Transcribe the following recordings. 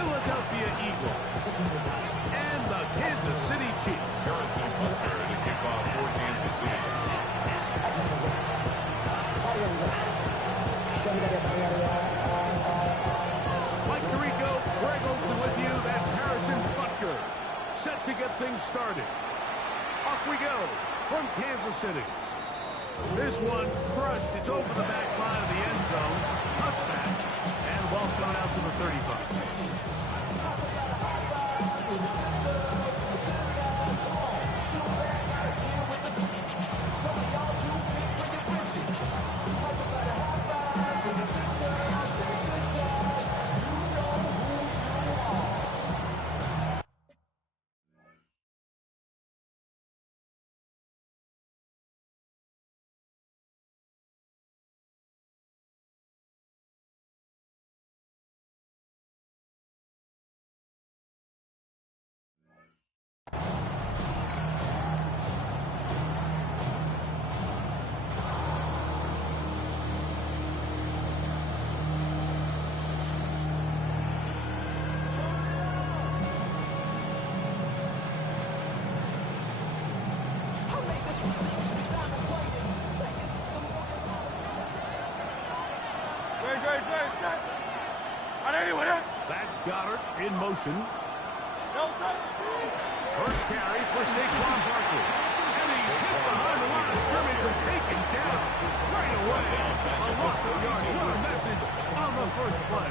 Philadelphia Eagles and the Kansas City Chiefs. Harrison Butker to kick off for Kansas City. Mike Tirico, Greg Olsen with you. That's Harrison Butker. Set to get things started. Off we go from Kansas City. This one crushed. It's over the back line of the end zone. Touchback. And the ball's gone out to the 35. That's Goddard in motion. First carry for Saquon Barkley. And he's hit behind the line of scrimmage and taken down right away. A loss of yards. What a message on the first play.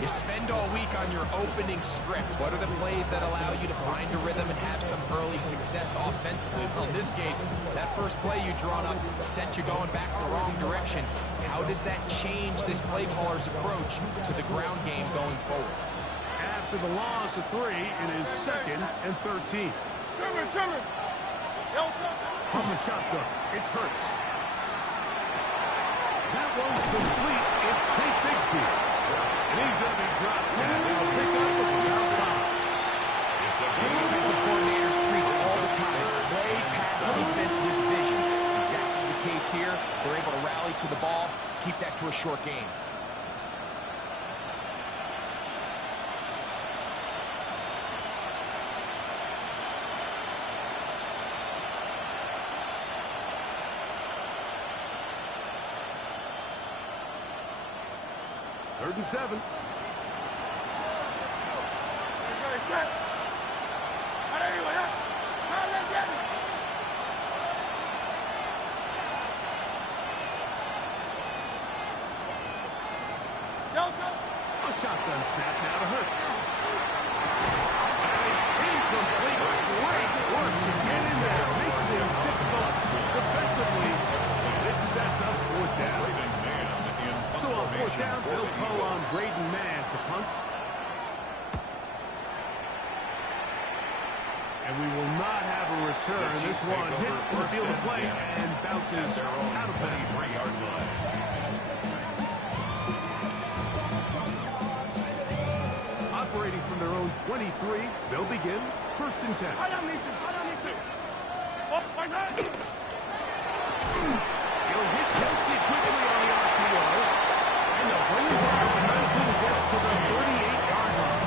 You spend all week on your opening script. What are the plays that allow you to find a rhythm and have some early success offensively? Well, in this case, that first play you drawn up sent you going back the wrong direction. How does that change this play caller's approach to the ground game going forward? After the loss of 3, it is 2nd and 13. From the shotgun, it's Hurts. That one's complete. It's Tate Bigsby. And he's going to be dropped. And he'll pick up about 5. Defensive coordinators preach all the time. Play pass defense with vision. It's exactly the case here. They're able to rally to the ball, keep that to a short game. Third and 7. A shotgun snap now to Hurts. And it's incomplete. Great work to get in there. Make things difficult defensively. It sets up 4th down. So on 4th down, they'll call on Braden Mann to punt. And we will not have a return. This one hit the field of play and bounces out of bounds. 3-yard line. Operating from their own 23, they'll begin 1st and 10. He'll hit Kelsey quickly on the RPO. And they'll bring it back until he gets to the 38-yard line.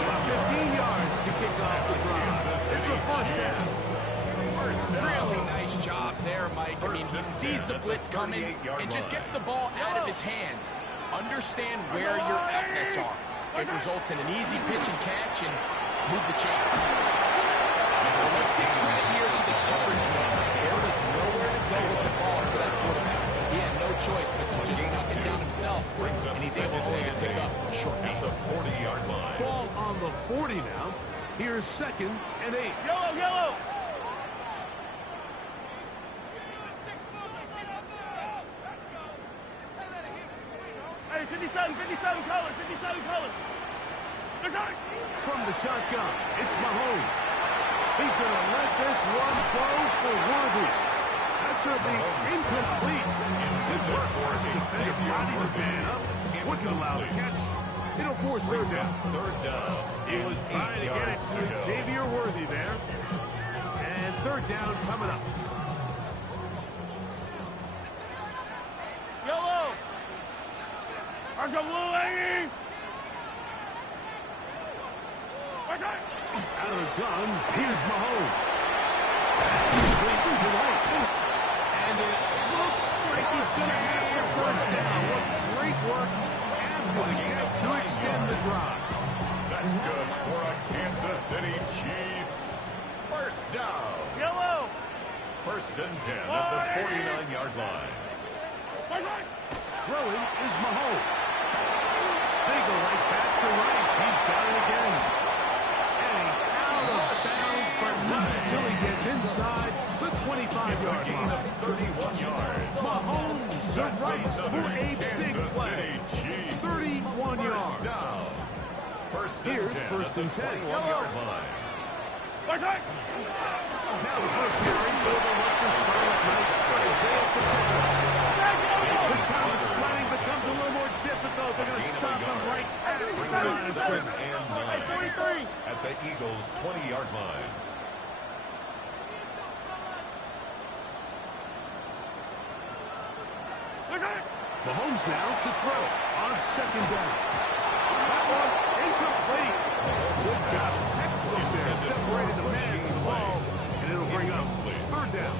About 15 yards to kick off the drive. It's a 1st down. Really nice job there, Mike. I mean, he sees the blitz coming and just gets the ball out of his hands. Understand where your outlets are. It results in an easy pitch and catch and move the chains. Well, let's give credit here to the coverage zone. There was nowhere to go with the ball for that quarterback. He had no choice but to just tuck it down himself, and he's able only to pick up a short gain. The 40-yard line. Ball on the 40 now. Here's 2nd and 8. Yellow! Hey, 57 colors. From the shotgun, it's Mahomes. He's going to let this one go for Worthy. That's going to be incomplete. Good work. The defender bodied his man up. Wouldn't allow the catch. It'll force 3rd down. 3rd down. He was trying to get it to Xavier Worthy there. And 3rd down coming up. Yellow! Argo blue, Out of the gun, here's Mahomes. Complete to right. And it looks like he's going to have the first down. What great work after the catch to extend the drive. That's good for a Kansas City Chiefs. First down. Yellow. First and 10 at the 49-yard line. Throwing is Mahomes. They go right back to Rice. He's got it again. And he's out of bounds, but not until he gets inside the 25-yard line. Of 31 yards. Mahomes to Rice for a big play. 31 First yards. down. First and Here's 10 first at the and 10. 21-yard line. Now the first carry for the Rutgers Scarlet Knights. Isaiah Pacheco. This time the sledding becomes a little more difficult. They're going to stop him right at the Brings line it of second scrimmage. and 9 at the Eagles' 20-yard line. Mahomes now to throw on second down. That one incomplete. Good job. Excellent there. Separated the man from the ball. And it'll bring up third down.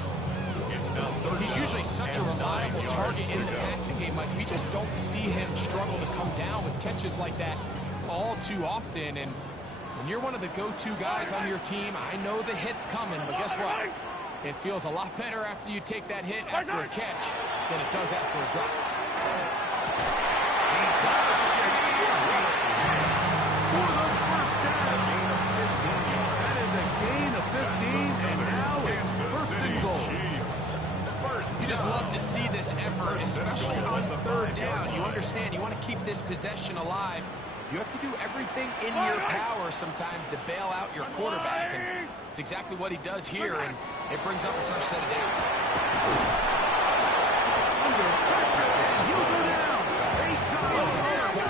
It's now third He's down usually such a and reliable 9 target yards in to the go. passing game. Like, we just don't see him struggle to come down with catches like that all too often. And when you're one of the go-to guys on your team, I know the hit's coming, but guess what? It feels a lot better after you take that hit after a catch than it does after a drop. For the first down. That is a gain of 15, and now it's first and goal. You just love to see this effort, especially on third down. You understand, you want to keep this possession alive. You have to do everything in your power sometimes to bail out your quarterback, and it's exactly what he does here, and it brings up a first set of downs. Under pressure, and he'll go down. They got him.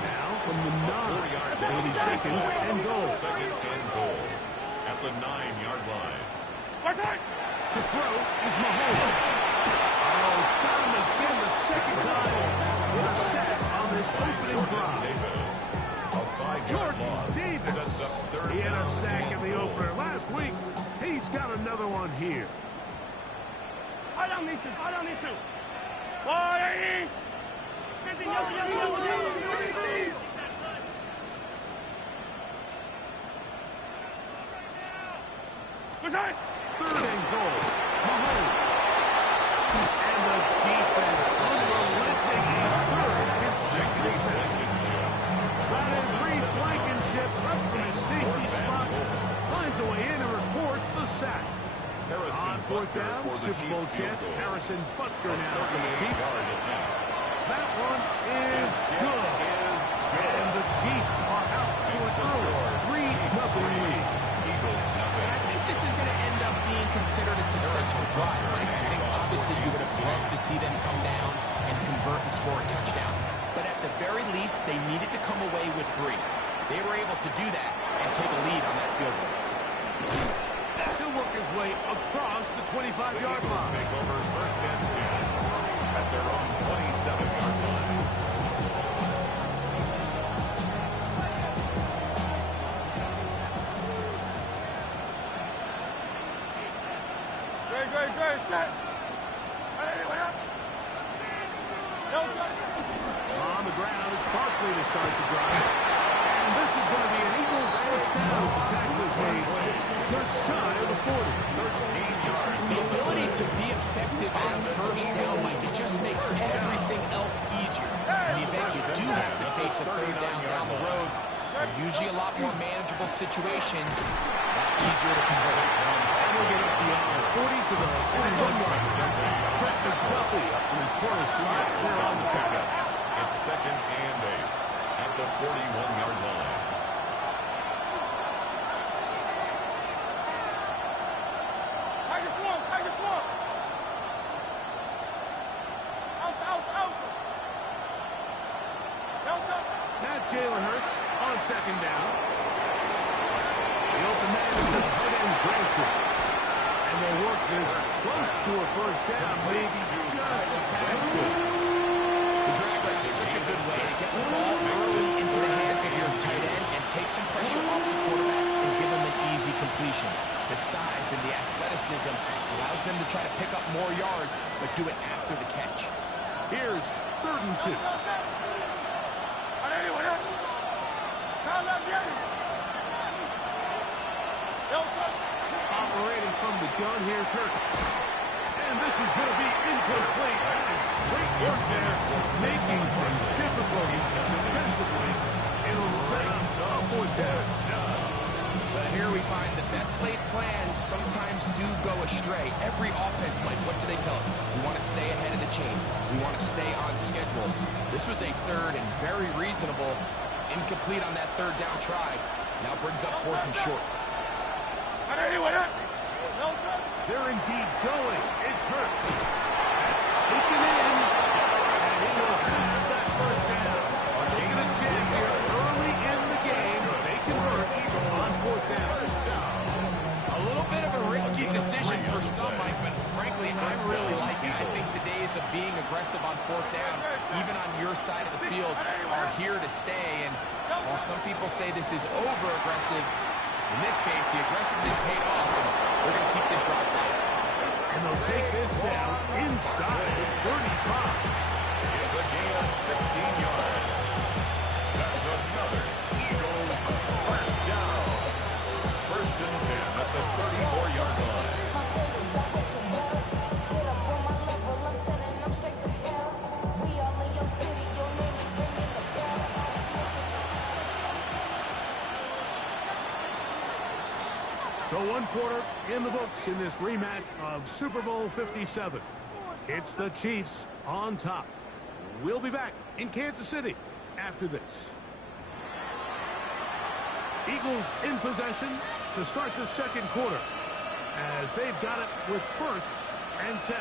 Now from the 9, it'll be second and goal. Second and goal at the 9-yard line. To throw is Mahomes. Oh, got him again the second time. With a sack on this opening drive. Davis, a 5-yard Jordan loss. Davis. Sets up third He had a down. sack in the opener last week. He's got another one here. Eye on these two. Eye on these two. Boy! Yellow. Third and goal. Mahomes. And the defense unrelenting a third consecutive sack. That is Reed Blankenship up from his safety spot. Finds a way in and records the sack. On fourth down, Super Bowl champ Harrison Butker now for the Chiefs. That one is good. And the Chiefs are out to an early 3-0 lead. I think this is going to end up being considered a successful drive, Mike. I think obviously you would have loved to see them come down and convert and score a touchdown. But at the very least, they needed to come away with 3. They were able to do that and take a lead on that field goal. He'll work his way across the 25-yard line. Take over first and 10 at their own 27-yard line. Great. Set. On the ground, it's Barkley to start the drive. And this is going to be an Eagles first down as the tackle is made just shy of the 40. 13 yards. The ability to be effective on first down, Mike, it just makes everything else easier. In the event you do have to face a third down the road, they're usually a lot more manageable situations, a lot easier to convert. And he'll get up beyond 40 to the 41-yard line. Brett McDuffie up in his corner slot there on the checkout. It's second and 8 at the 41-yard line. Now Jalen Hurts on second down. The open man is the tight end Granson. And they work this close to a first down, maybe just a tad short. The drag route is such a good way to get the ball early into the hands of your tight end and take some pressure off the quarterback and give him an easy completion. The size and the athleticism allows them to try to pick up more yards, but do it after the catch. Here's 3rd and 2. Operating from the gun, here's Hurts. And this is going to be incomplete. That is great work there, making things difficult defensively. It'll set up a 4th down. But here we find the best laid plans sometimes do go astray. Every offense, Mike, what do they tell us? We want to stay ahead of the chains. We want to stay on schedule. This was a 3rd and very reasonable. Incomplete on that 3rd down try. Now brings up 4th and short. They're indeed going. It's Hurts. Taken in. And he will have that 1st down. Taking a chance here early in the game. They convert on 4th down. A little bit of a risky decision for some, Mike, but frankly, I really like it. I think the days of being aggressive on 4th down, even on your side of the field, are here to stay. And while some people say this is over-aggressive, in this case, the aggressiveness paid off, and we're going to keep this drive going. And they'll take this down inside the 35. It's a gain of 16 yards. That's another Eagles 1st down. 1st and 10 at the 34-yard line. So 1 quarter in the books in this rematch of Super Bowl 57. It's the Chiefs on top. We'll be back in Kansas City after this. Eagles in possession to start the 2nd quarter as they've got it with 1st and 10.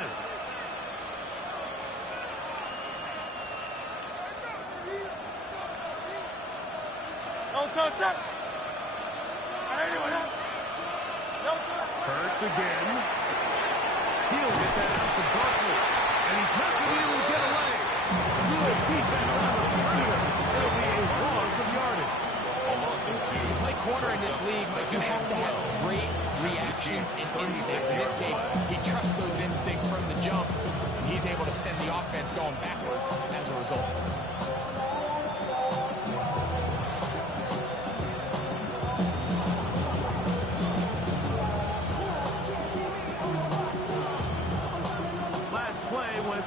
Hurts again. He'll get that out to Barkley. And he's not going to be able to get away. Good defense on the receiver. It'll be a loss of yardage. A loss of 2. To play corner in this league, Mike, you have to have great reactions and instincts. In this case, he trusts those instincts from the jump, and he's able to send the offense going backwards as a result.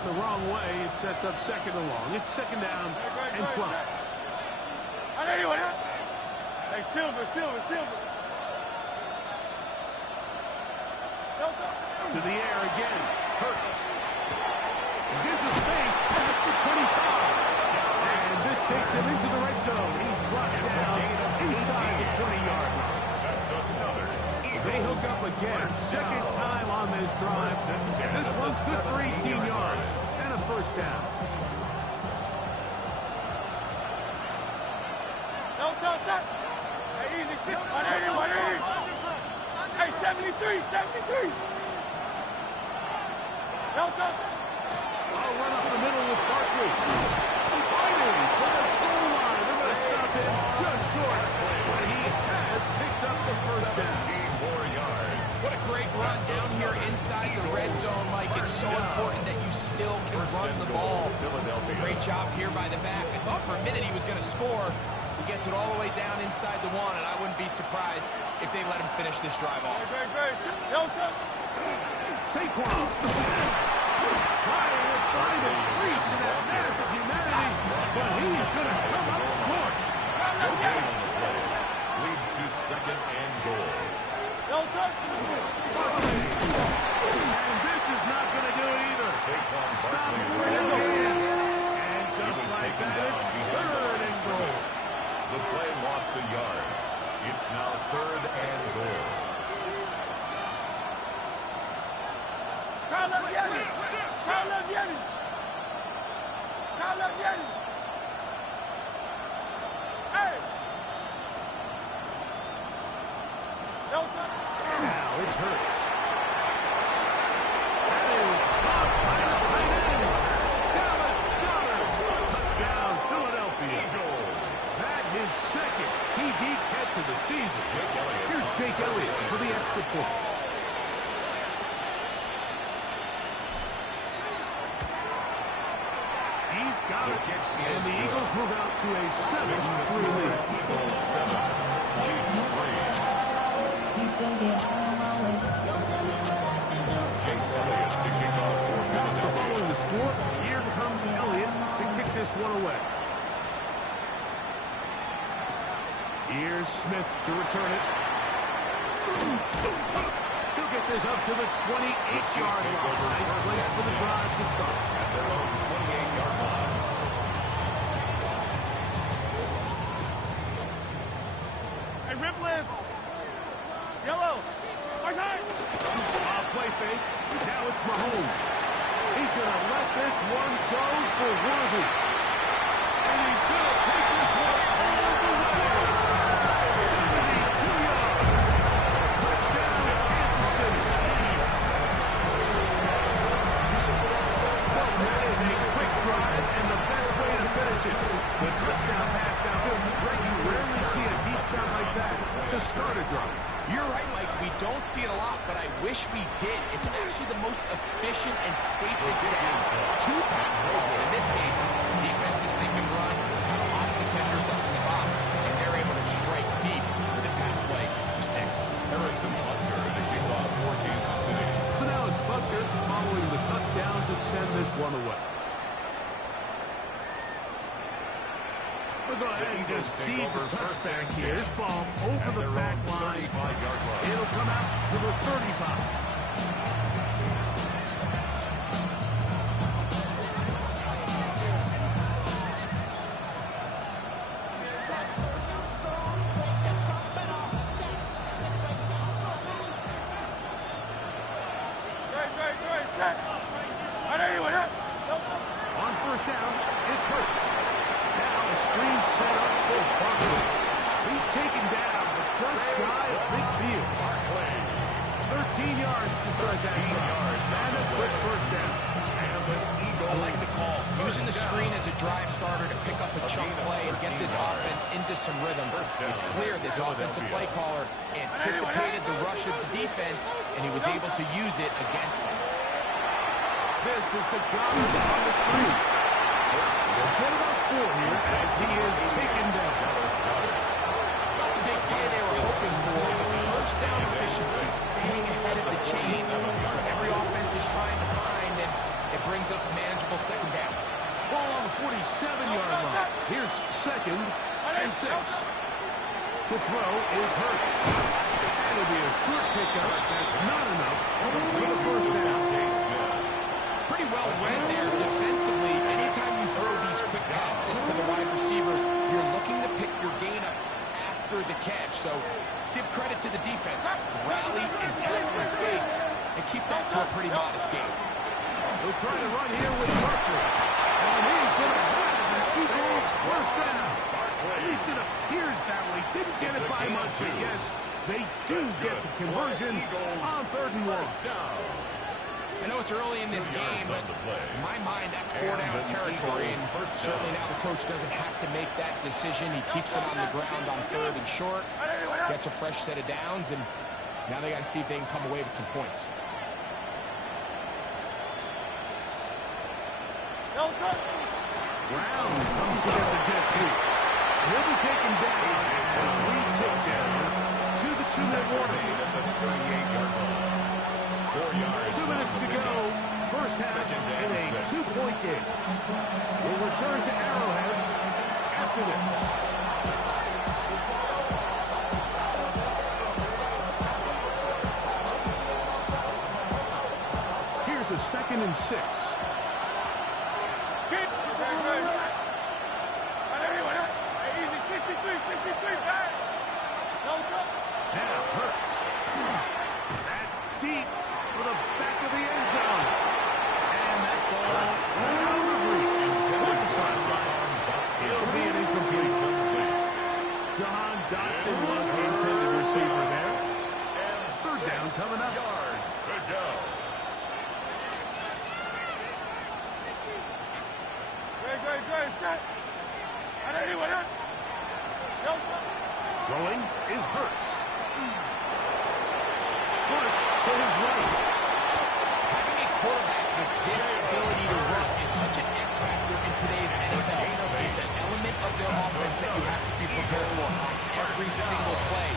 The wrong way, it sets up 2nd and long. It's 2nd down and 12. Hey, Silver. To the air again. Hurts. He's into space at the 25. And this takes him into the red zone. He's brought down inside the 20-yard line. That's another They hook up again. 2nd time on this drive. And this one's good for 18 yards and a 1st down. Hey, easy. 180. Hey, 73. I'll run up the middle with Barkley. Fighting for the goal line. They're going to stop him just short. But he has picked up the 1st down. 17 more yards. What a great run down here inside the red zone, Mike. It's so important that you still can run the ball. Great job here by the back. I thought for a minute he was going to score. He gets it all the way down inside the 1, and I wouldn't be surprised if they let him finish this drive off. Saquon. Trying to find a crease in that mass of humanity, but he's going to come up short. Leads to 2nd and goal. And this is not going to do it either. Saquon Stop Barkley right ran again. away. And just was like taken that, down it's behind 3rd and goal. The play lost a yard. It's now 3rd and goal. Now it's Hurts. That is caught by the tight end. Dallas Goedert. Touchdown, Philadelphia. That his 2nd TD catch of the season. Here's Jake Elliott for the extra point. He's got it. And the Eagles move out to a 7-3 lead. Eagles 7, Chiefs 3. Jake Elliott to kick off for Minnesota. So following the score, here comes Elliott to kick this one away. Here's Smith to return it. He'll get this up to the 28-yard line. Nice place for the drive to start. At their own 28-yard line. Hey, Ripley. Yellow. Outside. Play fake. Now it's Mahomes. He's going to let this one go for Worthy. And he's going to take this one all the way. 72 yards. Touchdown to Kansas City. Well, that is a quick drive and the best way to finish it. The touchdown pass downfield. Greg, you rarely see a deep shot like that to start a drive. You're right, Mike. We don't see it a lot, but I wish we did. It's actually the most efficient and safest down to pass play. In this case, the defense is thinking run, got a lot of defenders up in the box, and they're able to strike deep with a pass play for 6. Harrison Butker to kick off for Kansas City. So now it's Butker following the touchdown to send this one away. We'll go ahead and just see the touchback here. This ball over the back line. It'll come out to the 35. On first down, it's Hurts. Now a screen set up for Barkley. He's taken down, but just shy of midfield. 13 yards to start that drive. And a quick first down. And the Eagles. I like the call. Using the screen as a drive starter to pick up a chunk play and get this offense into some rhythm. It's clear this offensive play caller anticipated the rush of the defense, and he was able to use it against them. This is to Goddard on the screen. We'll get about 4 here as he is taken down. It's not the big play they were hoping for, but first down efficiency, staying ahead of the chains, is what every offense is trying to find, and it brings up a manageable second down. Ball on the 47-yard line. Here's 2nd and 6. To throw is Hurts. That'll be a short pickup. That's not enough for the first down. Pretty well read there defensively. Anytime you throw these quick passes to the wide receivers, you're looking to pick your gain up after the catch. So let's give credit to the defense. Rally and tackle in space and keep that to a pretty modest gain. He'll try to run here with Barkley. And he's going to have an Eagles first down. At least it appears that way. Didn't get it by much, but yes, they do get the conversion on 3rd and 1. I know it's early in this game, but in my mind, that's 4-down territory, and certainly now the coach doesn't have to make that decision. He keeps it on the ground on 3rd and short, gets a fresh set of downs, and now they got to see if they can come away with some points. Brown comes to get the jet sweep. He'll be taken down as we take down to the 2-minute warning. At the 38-yard line. 4 yards. 2 minutes to go. First half in a 2-point game. We'll return to Arrowhead after this. Here's a 2nd and 6. Now Hurts. That's deep for the back of the end zone. And that ball's out of reach. Toward the sideline. It'll be an incompletion. John Dotson was the intended receiver there. And 3rd down coming up. Yards to go. Throwing is Hurts. First to his right. Having a quarterback with this ability to run is such an X factor in today's NFL. It's an element of their offense that you have to be prepared for on every single play.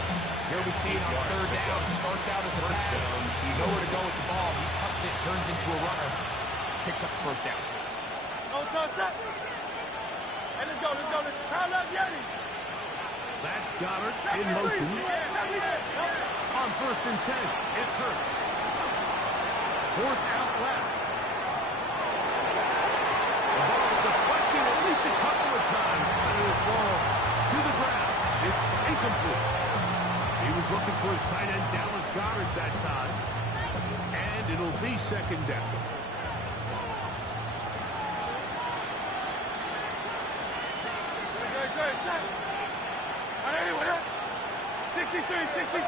Here we see it on third down. Starts out as a pass. Nowhere to go with the ball. He tucks it, turns into a runner. Picks up the first down. Hey, let's go. Pound up, Yeti. That's Goddard in motion. On 1st and 10, it's Hurts. Forced out left. The ball deflected at least a couple of times, and it will fall to the ground. It's incomplete. He was looking for his tight end, Dallas Goedert, that time. And it'll be 2nd down.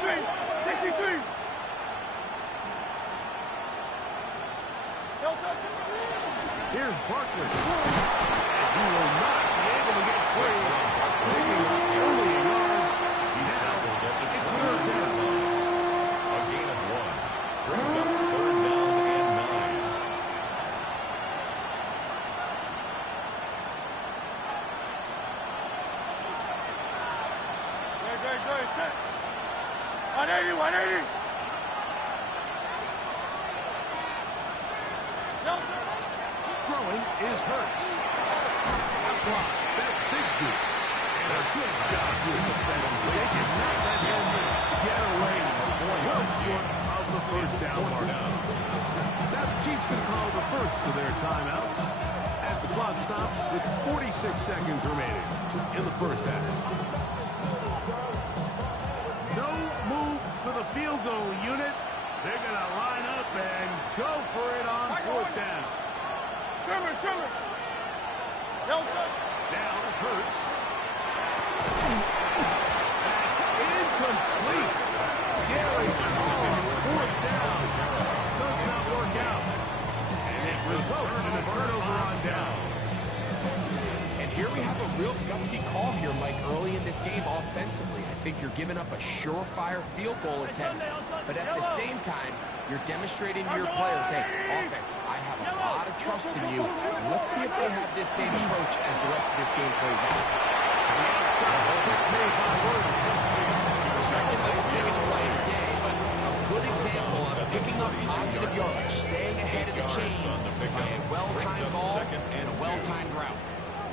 Good. 63. Here's Barkley. And he will not be able to get free. Picking up only a yard. He's tackled at the 3rd down. A gain of 1. Brings up 3rd down and 9. Good. Set. 180. Throwing is Hurts. Block. That's Bigsby. A good job here defensively. They did not let him get away. One short of the 1st down mark. Now the Chiefs can call the first of their timeouts as the clock stops with 46 seconds remaining in the 1st half. No move for the field goal unit. They're going to line up and go for it on 4th down. Trimmer. Down Hurts. That's incomplete. Jerry on 4th down. Does not work out. And it results in a turnover on down. And here we have a real gutsy call here, Mike, early in this game offensively. I think you're giving up a surefire field goal attempt. But at the same time, you're demonstrating to your players, hey, offense, I have a lot of trust in you. And let's see if they have this same approach as the rest of this game plays out. Certainly not the biggest play of the day, but a good example of picking up positive yardage, staying ahead of the chains by a well-timed ball and a well-timed route.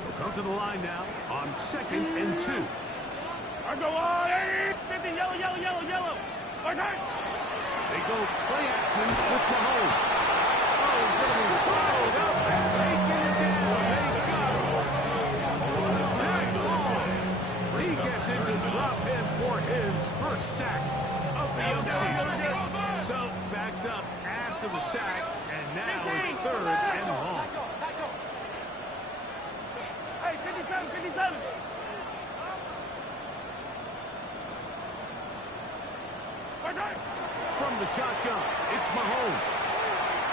We'll come to the line now on 2nd and 2. I go on. 50. Yellow. Okay. They go play action with Mahomes. Oh, he's going to be followed up and taken down. They got him. Zach Long. He gets into drop in for his first sack of the young season. So backed up after the sack, and now it's 3rd and long. Hey, 57. From the shotgun, it's Mahomes.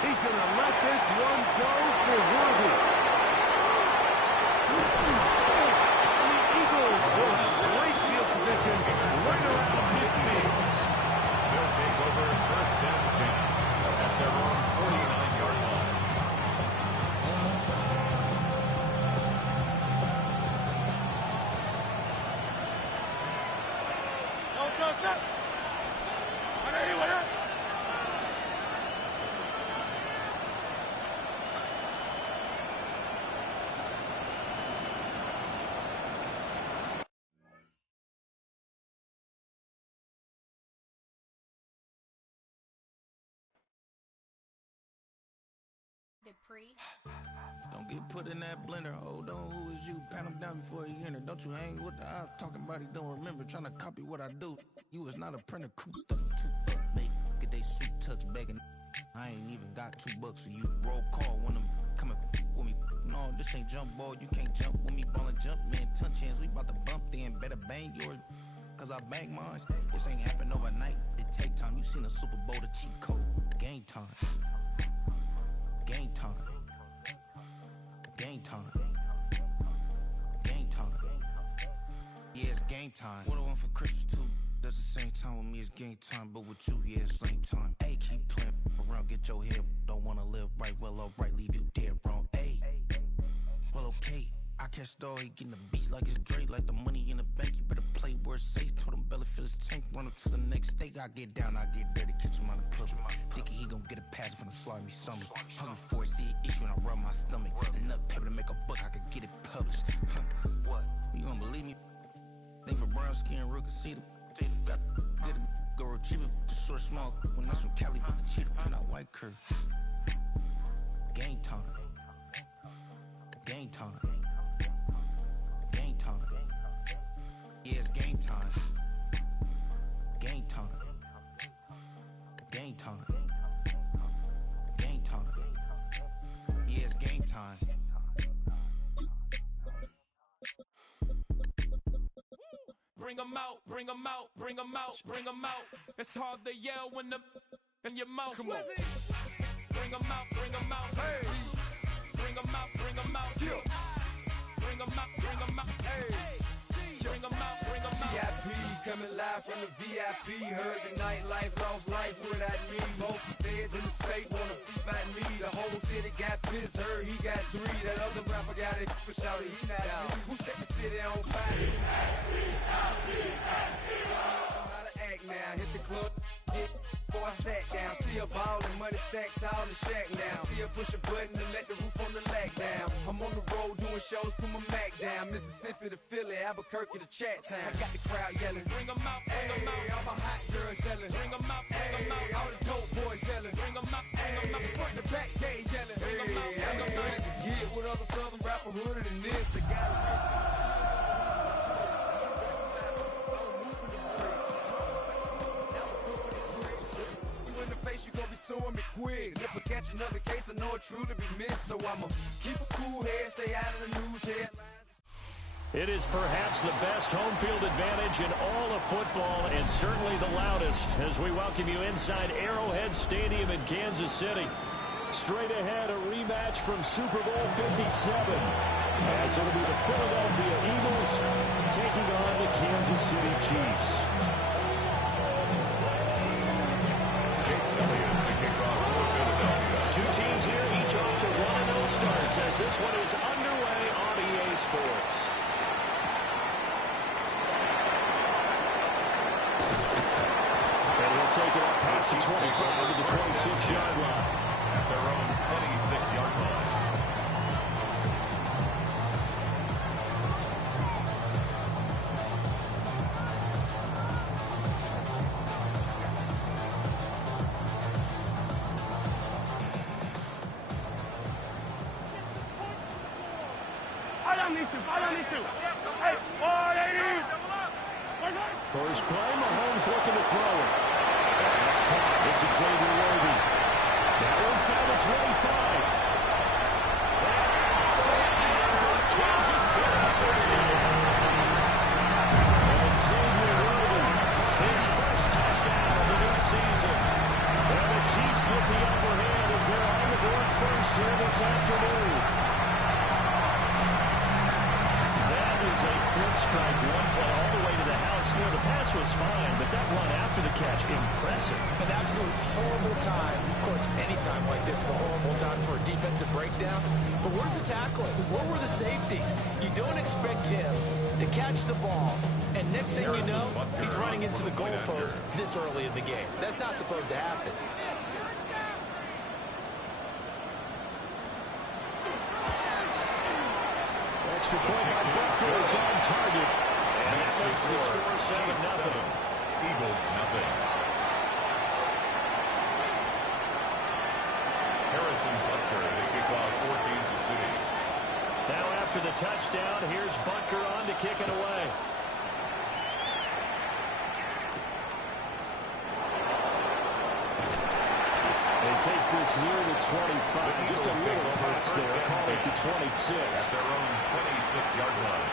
He's going to let this one go for Worthy. And the Eagles will have great field position right around midfield. They'll take over 1st and 10 at their own 49-yard line. Don't touch that. 180. Dupree. Don't get put in that blender. Hold on, who is you? Pat him down before you enter. Don't you hang with the ops talking about he don't remember. Trying to copy what I do. You was not a printer. Cooped up, too up, mate. Get they suit touch begging. I ain't even got $2 for you. Roll call when I'm coming with me. No, this ain't jump ball. You can't jump with me. Ballin' jump, man. Touch hands. We about to bump then. Better bang yours. Cause I bang mine. This ain't happen overnight. It take time. You seen a Super Bowl, the cheat code. Game time. Game time. Game time. Game time. Yeah, it's game time. What I want for Christmas too. That's the same time with me, it's game time. But with you, yeah, it's lame time. Hey, keep playing around, get your head. Don't wanna live right, well, alright, leave you dead wrong. Hey, well, okay. I catch the dog, he getting the beats like it's Dre, like the money in the bank. You better play where it's safe. Told him belly fill his tank, run him to the next state. I get down, I get dirty, catch him on the club. Thinking he gon' get a pass from the slide me something. Hungry for it, see an issue and I rub my stomach. Enough paper to make a book, I could get it published. What? You gonna believe me? Think for brown skin, real conceited. Got get it, go retrieve it, just short small. When that's from Cali, with the cheetah print out white curve. Game time. Game time. Game time. Yeah, it's game time. Game time. Game time. Game time. Yeah, it's game time. Bring 'em out, bring 'em out, bring 'em out, bring 'em out. It's hard to yell when the in your mouth. Come on. Bring 'em out, bring 'em out. Hey. Bring 'em out, bring 'em out. Yeah. Bring 'em out, bring 'em out. Hey. Bring 'em out, bring 'em out. VIP coming live from the VIP. Heard the nightlife, lost life without me. Most feds in the state wanna see by me. The whole city got pissed, heard he got 3. That other rapper got it, but shouted he not out. Who set the city on fire? Know how to act now, hit the club, get before I sat down. Still ballin', money stacked tall in the shack now. Still push a button to let the roof on the lag down. I'm on the road doing shows, put my Mac down. Mississippi to Philly, Albuquerque to Chat Town. I got the crowd yelling, bring 'em out, bring 'em out. All my hot girls yelling, bring 'em out, bring 'em out. All the dope boys yelling, bring 'em out, bring 'em out. Front to back, they yelling, bring 'em out, bring 'em out. To get with other southern rapper hooded than this. I got you gon' be suing me quick. And if I catch another case, I know it truly be missed. So I'ma keep a cool head, stay out of the news headlines. It is perhaps the best home field advantage in all of football and certainly the loudest as we welcome you inside Arrowhead Stadium in Kansas City. Straight ahead, a rematch from Super Bowl 57 as it'll be the Philadelphia Eagles taking on the Kansas City Chiefs. Two teams here, each off to 1-0 starts as this one is underway on EA Sports. And we'll take it up past the 25 to the 26-yard line. At their own 26-yard line. Hey, 180. First play, Mahomes looking to throw it. That's caught. It's Xavier Worthy. Now inside the 25. Kansas City touchdown. And Xavier Worthy, his first touchdown of the new season. And the Chiefs get the upper hand as they're on the board first here this afternoon. A quick strike, one play all the way to the house. You know, the pass was fine, but that run after the catch, impressive. An absolute horrible time. Of course, any time like this is a horrible time for a defensive breakdown. But where's the tackling? Where were the safeties? You don't expect him to catch the ball, and next thing you know, he's running into the goalpost this early in the game. That's not supposed to happen. Extra point by Butker is on target. And that makes the score 7-0. Eagles nothing. Harrison Butker to kick off for Kansas City. Now after the touchdown, here's Butker on to kick it away. And takes this near the 25. Just a little pass there. Call it the 26. At their own 26-yard line.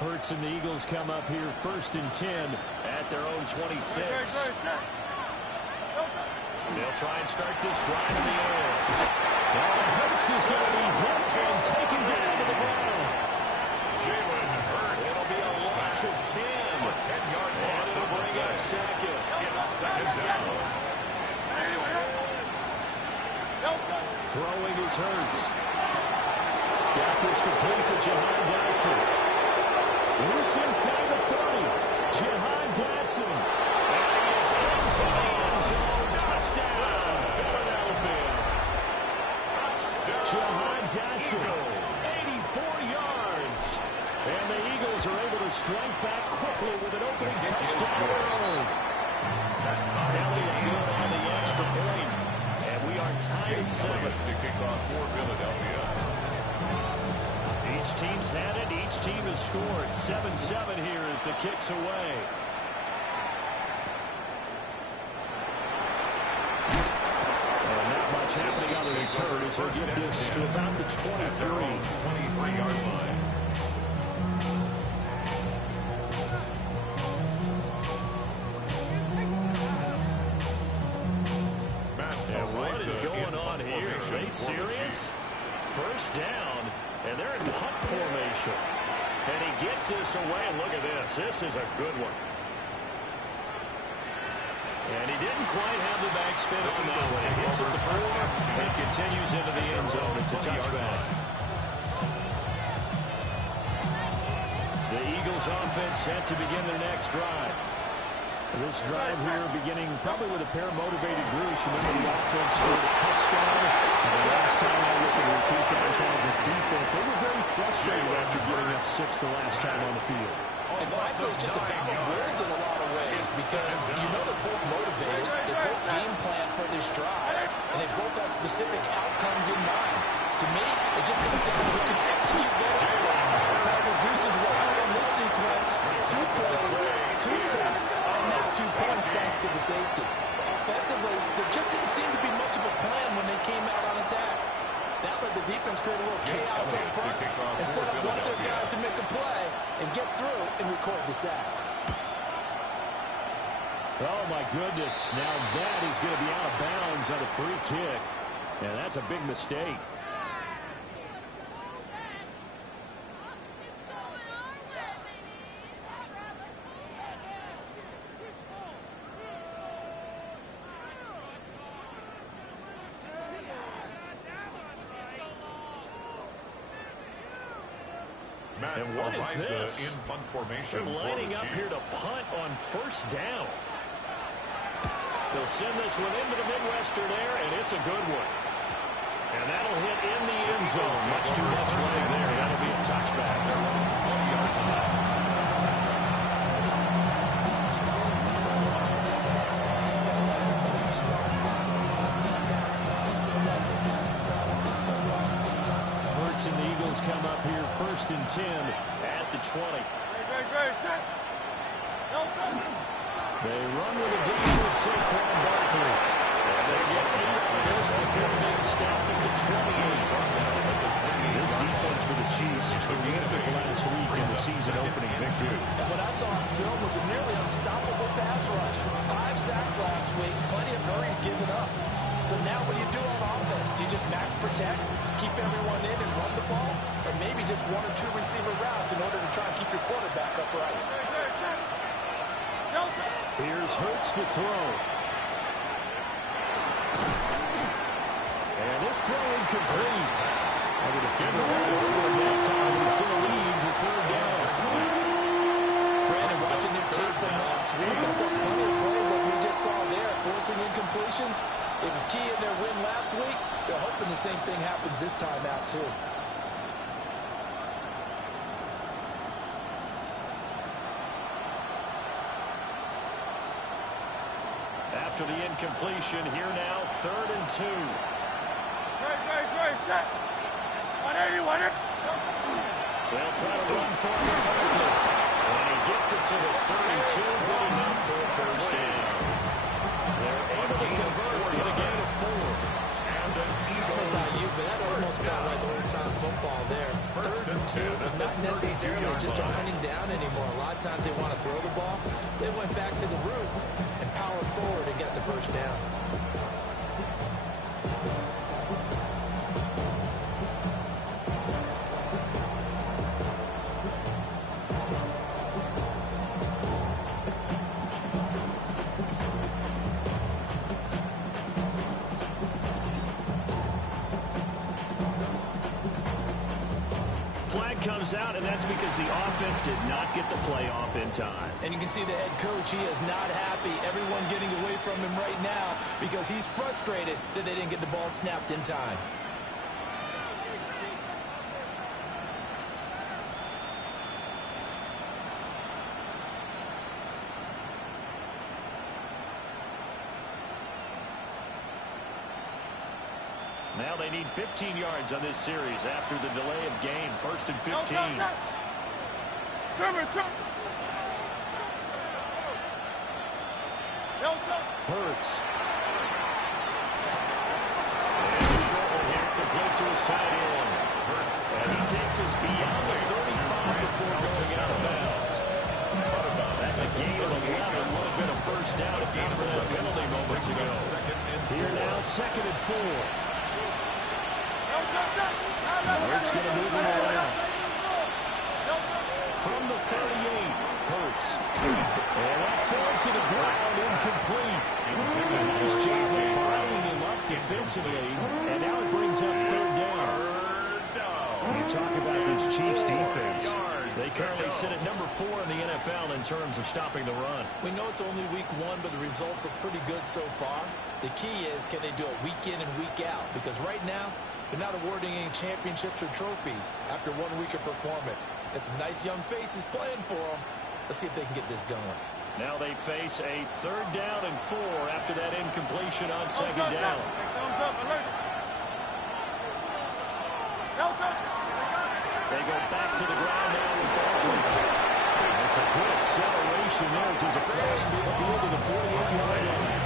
Hurts Hurts and the Eagles come up here 1st and 10 at their own 26. They'll try and start this drive in the air. Now Hurts is going to be hit and taken down to the ground. Jalen Hurts. It'll be a loss of 10. A 10-yard loss. And it'll bring up second. It's second down. Throwing is Hurts. Got this complete to Jahan Dotson. Loose inside the 30. Jahan Dotson. And he is into the end zone. Touchdown, Philadelphia. Jahan Dotson, 84 yards. And the Eagles are able to strike back quickly with an opening touchdown of their own. Elliott good on the extra point. And we are tied at 7 to kick off for Philadelphia. Each team's had it. Each team has scored. 7-7 here as the kick's away. Not much happening on the return as he'll get this to about the 23-yard line. And what is going on here? Are they serious? First down, and they're in punt formation. And he gets this away, and look at this. This is a good one. And he didn't quite have the back spin on that one. He hits it to 4 and continues into the end zone. It's a touchback. The Eagles offense set to begin their next drive. This drive here beginning probably with a pair of motivated groups. Remember the offense scored a touchdown. And the last time I looked at repeat that Charles' defense, they were very frustrated after giving up 6 the last time on the field. And frankly, it's just a battle of wills in a lot of ways because you know they're both motivated, they both game plan for this drive, and they both have specific outcomes in mind. To me, it just comes down to who can execute better. The Deuces were out in this sequence, 2 plays, 2 sacks, and now 2 points thanks to the safety. Offensively, there just didn't seem to be much of a plan when they came out on attack. That let the defense create a little chaos up front and set up one of their guys to make a play and get through and record the sack. Oh, my goodness. Now that is going to be out of bounds on a free kick. And that's a big mistake. And what is this? In punt formation. They're lining up here to punt on first down. They'll send this one into the Midwestern air, and it's a good one. And that'll hit in the end zone. Much too much leg there. That'll be a touchback. They're running 20 yards out. Hurts and the Eagles come up here 1st and 10 at the 20. They run with a dangerous Saquon Barkley. They get 8 on this before being stopped at the 28. This defense for the Chiefs, terrific last week in the season-opening victory. And what I saw on film was a nearly unstoppable pass rush. 5 sacks last week, plenty of hurries given up. So now what do you do on offense? You just max protect, keep everyone in and run the ball, or maybe just 1 or 2 receiver routes in order to try and keep your quarterback upright. Here's Hurts to throw. And this throw incomplete. And the defender ran over that time. It's going to lead to 3rd down. Brandon, watching their tape from last week, I saw plenty of plays like we just saw there, forcing incompletions. It was key in their win last week. They're hoping the same thing happens this time out, too. After the incompletion, here now, 3rd and 2. They'll try to run for it. And he gets it to the 32, good enough for a first down. They're able to convert with a gain of 4. I don't know about you, but that almost felt like old-time football there. 3rd and 2 is not necessarily necessarily just a running down anymore. A lot of times they want to throw the ball. They went back to the roots and powered forward and get the first down. Comes out, and that's because the offense did not get the play off in time. And you can see the head coach, he is not happy. Everyone getting away from him right now because he's frustrated that they didn't get the ball snapped in time. Now they need 15 yards on this series after the delay of game. 1st and 15. Hurts. And the short one here complete to his tight end. Hurts. And he takes us beyond the 35 before going out of bounds. That's a gain of 11. Would have been a first down if not for that penalty moments ago. Here now, 2nd and 4. Hurts going to move him around. From the 38, Hurts. And that falls to the ground, incomplete. A nice job of binding him up defensively. And now it brings up 3rd down. You talk about this Chiefs defense. They currently sit at number 4 in the NFL in terms of stopping the run. We know it's only week 1, but the results look pretty good so far. The key is, can they do it week in and week out? Because right now, they're not awarding any championships or trophies after 1 week of performance. And some nice young faces playing for them. Let's see if they can get this going. Now they face a 3rd down and 4 after that incompletion on 2nd down. They go back to the ground now with Barkley. That's a good acceleration there as he's across midfield to the 48-yard line.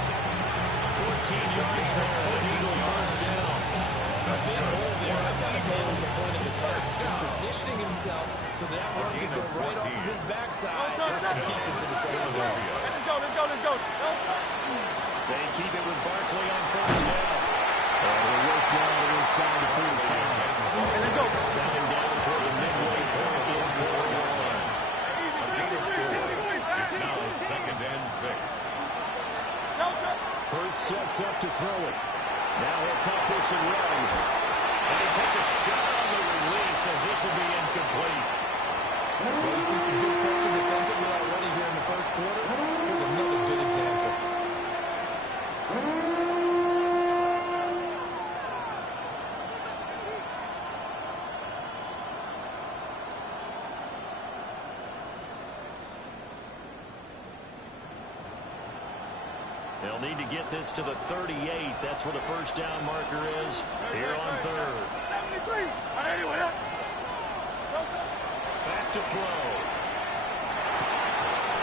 14 yards there, an Eagle first down. A big hole there. I thought he made on the point of attack. Just positioning himself so that run could go right off of his backside and deep into the second row. Let's go. They keep it with Barkley on first down. And they work down inside the 45. Counting down toward the midway point in quarter 1. It's now 2nd and 6. Hurts sets up to throw it. Now he'll take this and run. And he takes a shot on the release as this will be incomplete. So we've seen some good pressure defensively already here in the first quarter. Here's another good example. They'll need to get this to the 38. That's where the first down marker is here on 3rd. Back to throw.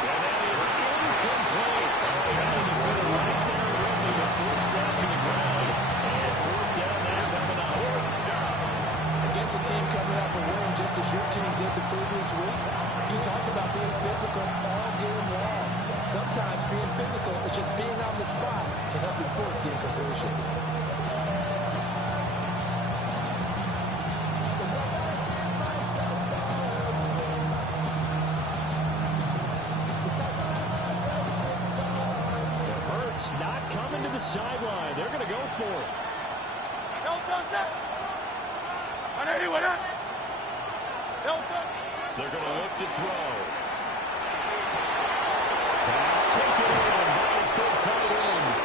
And that is incomplete. Penalty for the right there with him to force that to the ground. And 4th down now coming up. Against a team coming up a win just as your team did the previous week, you talk about being physical all game long. Sometimes being physical is just being on the spot and helping force the incompletion. Hurts not coming to the sideline. They're going to go for it. They're going to look to throw. Pass taken in by his big tight end.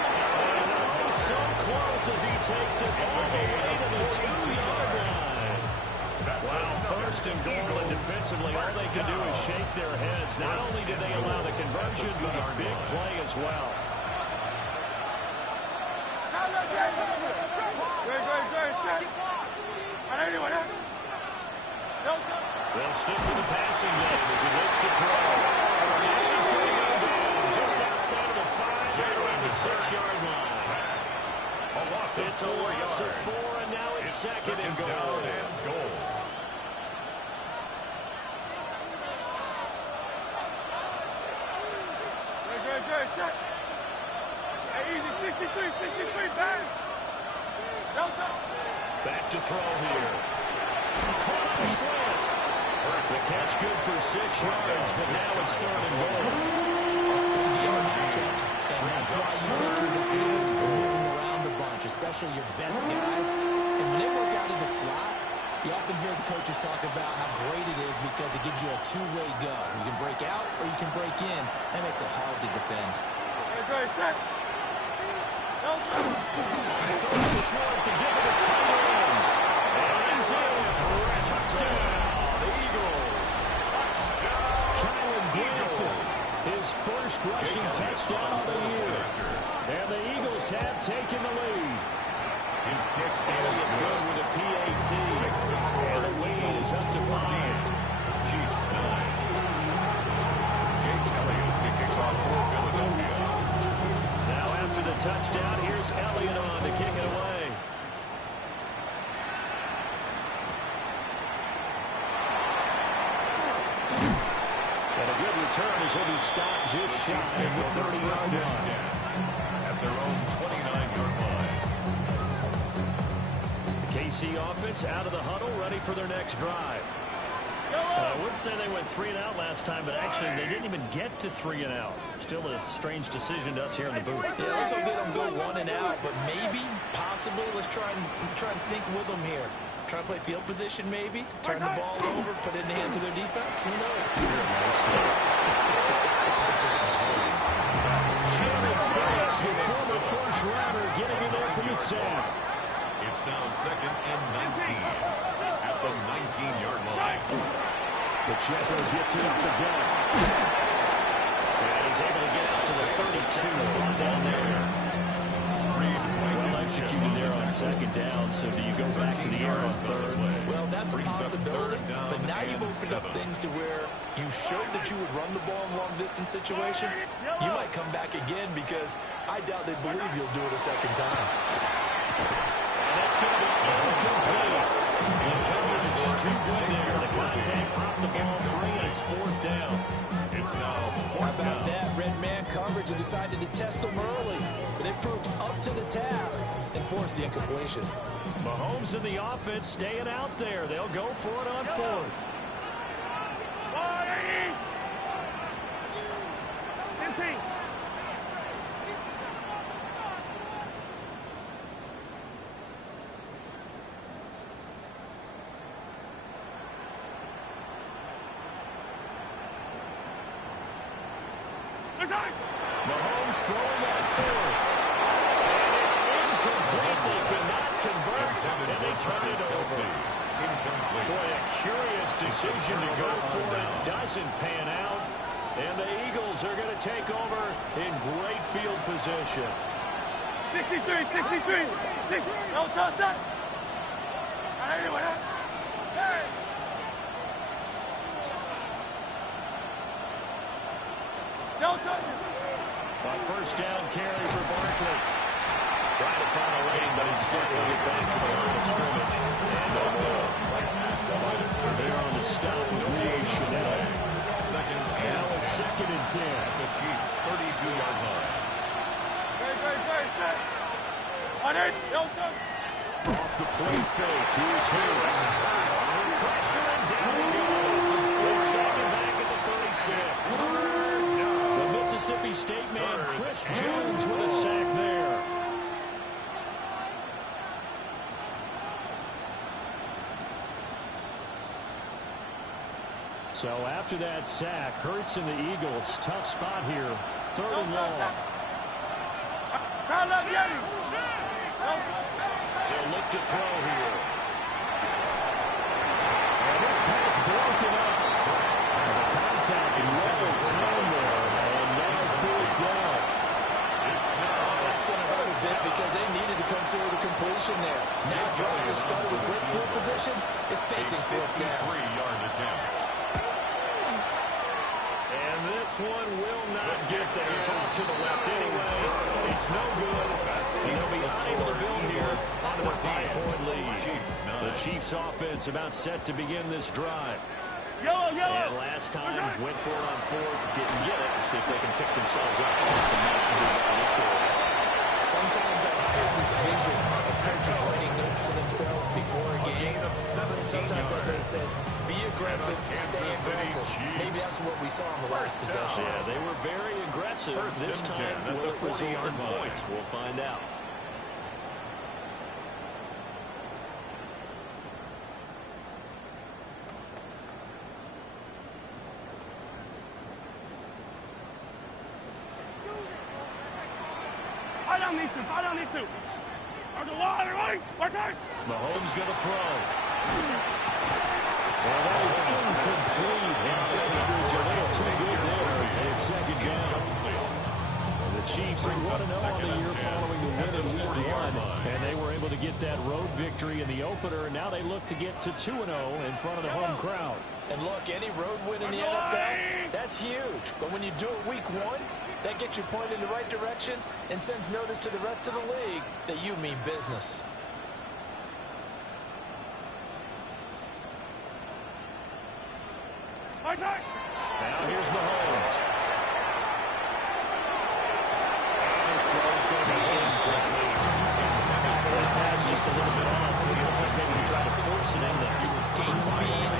And so close as he takes it all the way to the 2-yard line. Wow, 1st and goal, and defensively all they can do is shake their heads. Not only did they allow the conversion, but a big play as well. They'll stick with the passing game as he looks to throw. And he's going to go down just outside of the 5 around the 6-yard line. It's a loss of 4, and now it's 2nd and goal. Back to throw here. Caught on a slant. The catch good for 6 yards, but now it's 3rd and goal. It's a game of matchups, and that's why you take your receivers and move them around a bunch, especially your best guys. And when they work out in the slot, you often hear the coaches talk about how great it is because it gives you a two-way go. You can break out or you can break in. That makes it hard to defend. Short to give it a tight end. And he's in. Touchdown, Eagles. Kylan Granson, his first rushing touchdown of the year. And the Eagles have taken the lead. His kick Elliott good with a PAT. And the lead is up to 5. Chiefs 9. Jake Elliott to kick off for Philadelphia. Now after the touchdown, here's Elliott on to kick it away. And a good return as he'll be stopped just shy of the 30-yard line. At their own 29-yard line. The KC offense out of the huddle, ready for their next drive. I would say they went 3 and out last time, but actually they didn't even get to 3 and out. Still a strange decision to us here in the booth. Yeah, let's hope they don't go 1 and out, but maybe, possibly, let's try and think with them here. Try to play field position, maybe. Turn the ball over, put it in the hands of their defense. Who knows? Jared Phillips, the former first-rounder, getting in there for the sack. It's now 2nd and 19 at the 19-yard line. Pacheco gets it up the gut. And he's able to get out to the 32 down there. Well executed there on 2nd down, so do you go back to the air on 3rd? Well, that's a possibility, but now you've opened up things to where you showed that you would run the ball in long-distance situation. You might come back again because I doubt they believe you'll do it a 2nd time. And that's going to be incomplete. The coverage too good there. The contact popped the ball free, and it's 4th down. It's now 4th How about down. that? Red man coverage and decided to test them early, but they proved up to the task and forced the incompletion. Mahomes and the offense staying out there. They'll go for it on 4th. Mahomes throwing on 4th. And it's incomplete. They could not convert, and they turn it over. Boy, a curious decision to go for it. Doesn't pan out. And the Eagles are going to take over in great field position. 63. No touchdown. Hey. No touchdown. A 1st down carry for Barkley. Trying to find a lane, but instead will get back to the line of scrimmage. And they're on the stop with Lee Chanel. Now it's 2nd and 10. The Chiefs' 32-yard line. Off the play fake, here's Hurts. Under pressure, and down he goes. With 2nd back at the 36. The Mississippi State man, Chris Jones, with a sack there. So after that sack, Hurts and the Eagles, tough spot here. 3rd and long. They'll look to throw here. And this pass broken up. The contact in level time there. And now 4th down. That's going to hurt a bit because they needed to come through the completion there. Now drive that started with great field position is facing 4th down. 53-yard attempt. And this one will not get there. It's off to the left anyway. It's no good. They'll be unable to build here onto a 5-point lead. The Chiefs offense about set to begin this drive. And last time went for it on 4th, didn't get it. Let's see if they can pick themselves up. Let's go. Sometimes sometimes that thing says, be aggressive, stay aggressive. Maybe that's what we saw in the last possession. Yeah, they were very aggressive. This time, will it result in points? We'll find out. Fight on these two. There's a lot of right. Watch out. Mahomes going to throw. Well, that is incomplete. And Cambridge a little too good there. And it's second down. And the Chiefs are 1-0 on the year following the win in Week 1. And they were able to get that road victory in the opener. And now they look to get to 2-0 in front of the home crowd. And look, any road win in the NFL, that's huge. But when you do it Week 1, that gets you pointed in the right direction and sends notice to the rest of the league that you mean business. Now here's Mahomes. His throw's going to be incomplete. That pass just a little bit off. It looked like maybe he tried to force it in there. Game speed,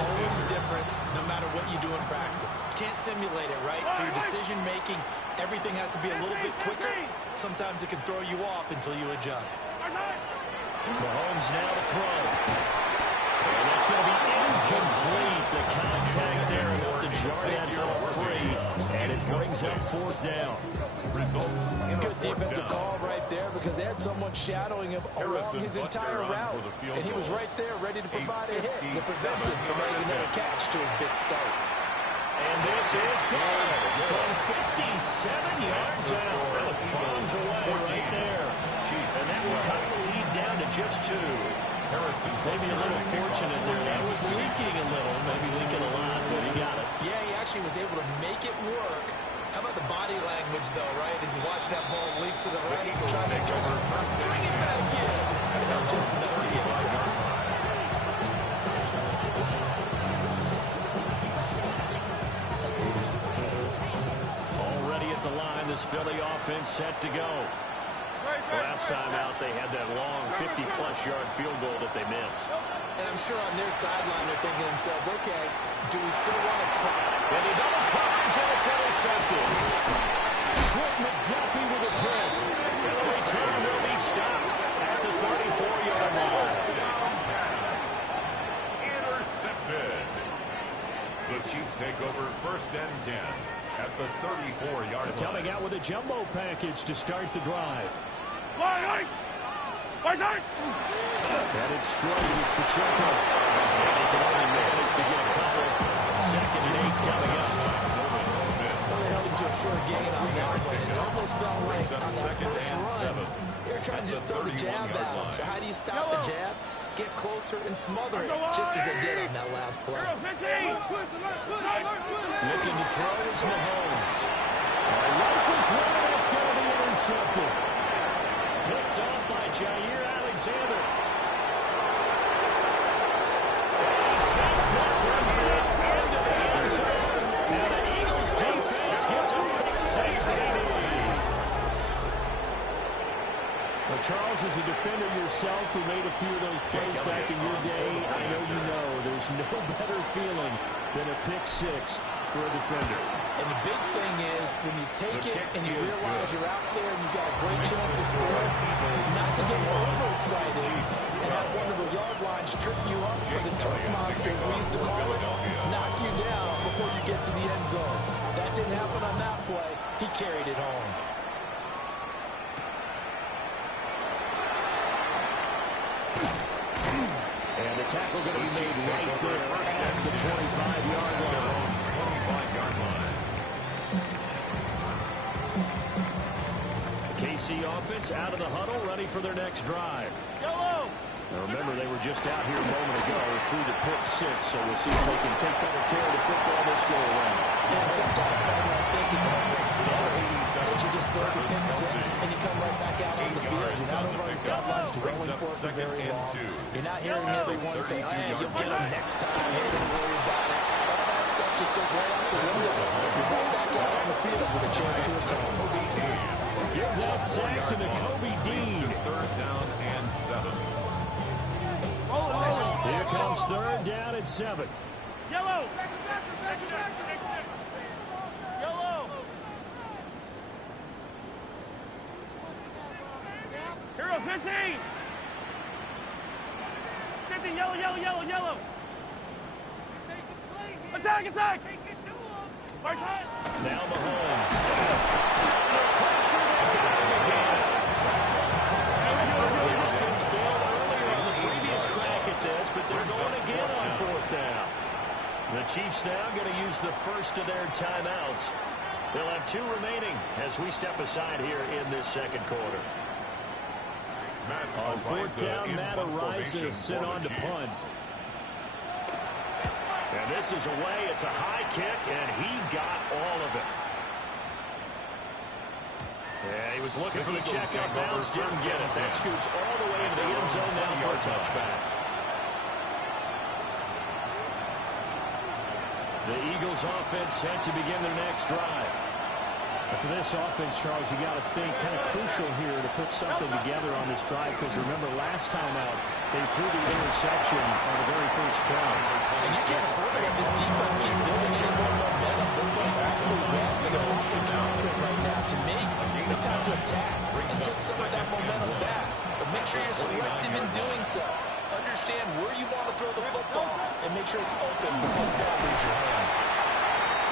always different, no matter what you do in practice. You can't simulate it, right? So your decision-making, everything has to be a little bit quicker. Sometimes it can throw you off until you adjust. Mahomes now to throw. And that's going to be incomplete. The contact there enough to jar that ball free. And it brings up fourth down. Results. Good defensive call right there because they had someone shadowing him along his entire route. And he was right there ready to provide a hit to prevent him from making another catch to his big start. And this is good from 57 yards out. That was bombs away right there. And that will cut the lead down to just 2. Maybe a little fortunate there. That was leaking a little, maybe leaking a lot, but he got it. Yeah, he actually was able to make it work. How about the body language, though, right? As he watched that ball leak to the right, trying to bring it back in. And just enough to get it done. Already at the line, this Philly offense set to go. Last time out, they had that long 50-plus yard field goal that they missed. And I'm sure on their sideline, they're thinking to themselves, okay, do we still want to try? And he double coverage, and it's intercepted. Trent McDuffie with a pick. And the return will be stopped at the 34-yard line. Intercepted. The Chiefs take over 1st and 10 at the 34-yard line. Coming out with a jumbo package to start the drive. Right. And it's straight. It's Pacheco. And he can only manage to get a couple. 2nd and 8 coming up. Well, they held him to a short gain on that one. It almost felt like on that first run, they were trying to just throw the jab at him. So how do you stop the jab? Get closer and smother it, just as they did on that last play. Looking to throw is Mahomes. Rifles one, it's going to be intercepted. Picked off by Jair Alexander. He takes this one into the end zone. And the Eagles defense gets a pick 6 TD. Well, Charles, as a defender yourself who made a few of those plays back in your day, I know you know there's no better feeling than a pick 6 for a defender. And the big thing is when you take it and you realize you're out there and you've got a great chance to score, not to get overexcited and have one of the yard lines trip you up, or the turf monster, we used to call it, knock you down before you get to the end zone. That didn't happen on that play. He carried it home. And the tackle going to be made right there at the 25-yard line. 25-yard line. KC offense out of the huddle, ready for their next drive. Yellow. Now remember, they were just out here a moment ago through the pick 6, so we'll see if they can take better care of the football this go around. And sometimes, I think it's almost better that you just throw the pick 6 and you come right back out on the field. You're not over on the sidelines dwelling for it for very long. You're not hearing everyone say, hey, you'll get them next time. Hey, don't worry about it. All that stuff just goes right out the window. You're right back out on the field with a chance to atone. Give that sack to Nakobe Dean. 3rd down and 7. Here comes third down at 7. Yellow. Yellow. Hero 15. 15, yellow. Attack. Right side. Now Mahomes. No pressure. The offense failed earlier on the previous crack at this, but they're going again on fourth down. The Chiefs now going to use the first of their timeouts. They'll have 2 remaining as we step aside here in this second quarter. On fourth down, Matt Araiza is sent on to punt. And this is away. It's a high kick, and he got all of it. Yeah, he was looking for the check out bounce, didn't get it. That scoots all the way into the end zone now for a touchback. The Eagles offense set to begin their next drive. For this offense, Charles, you got to think kind of crucial here to put something together on this drive, because remember last time out they threw the interception on the very first play. And you can't afford to let this defense keep building any more momentum. They're playing absolutely well. They're looking confident right now. To me, it's time to attack and take some of that momentum back. But make sure you're selective in doing so. Understand where you want to throw the football and make sure it's open before the ball leaves your hands.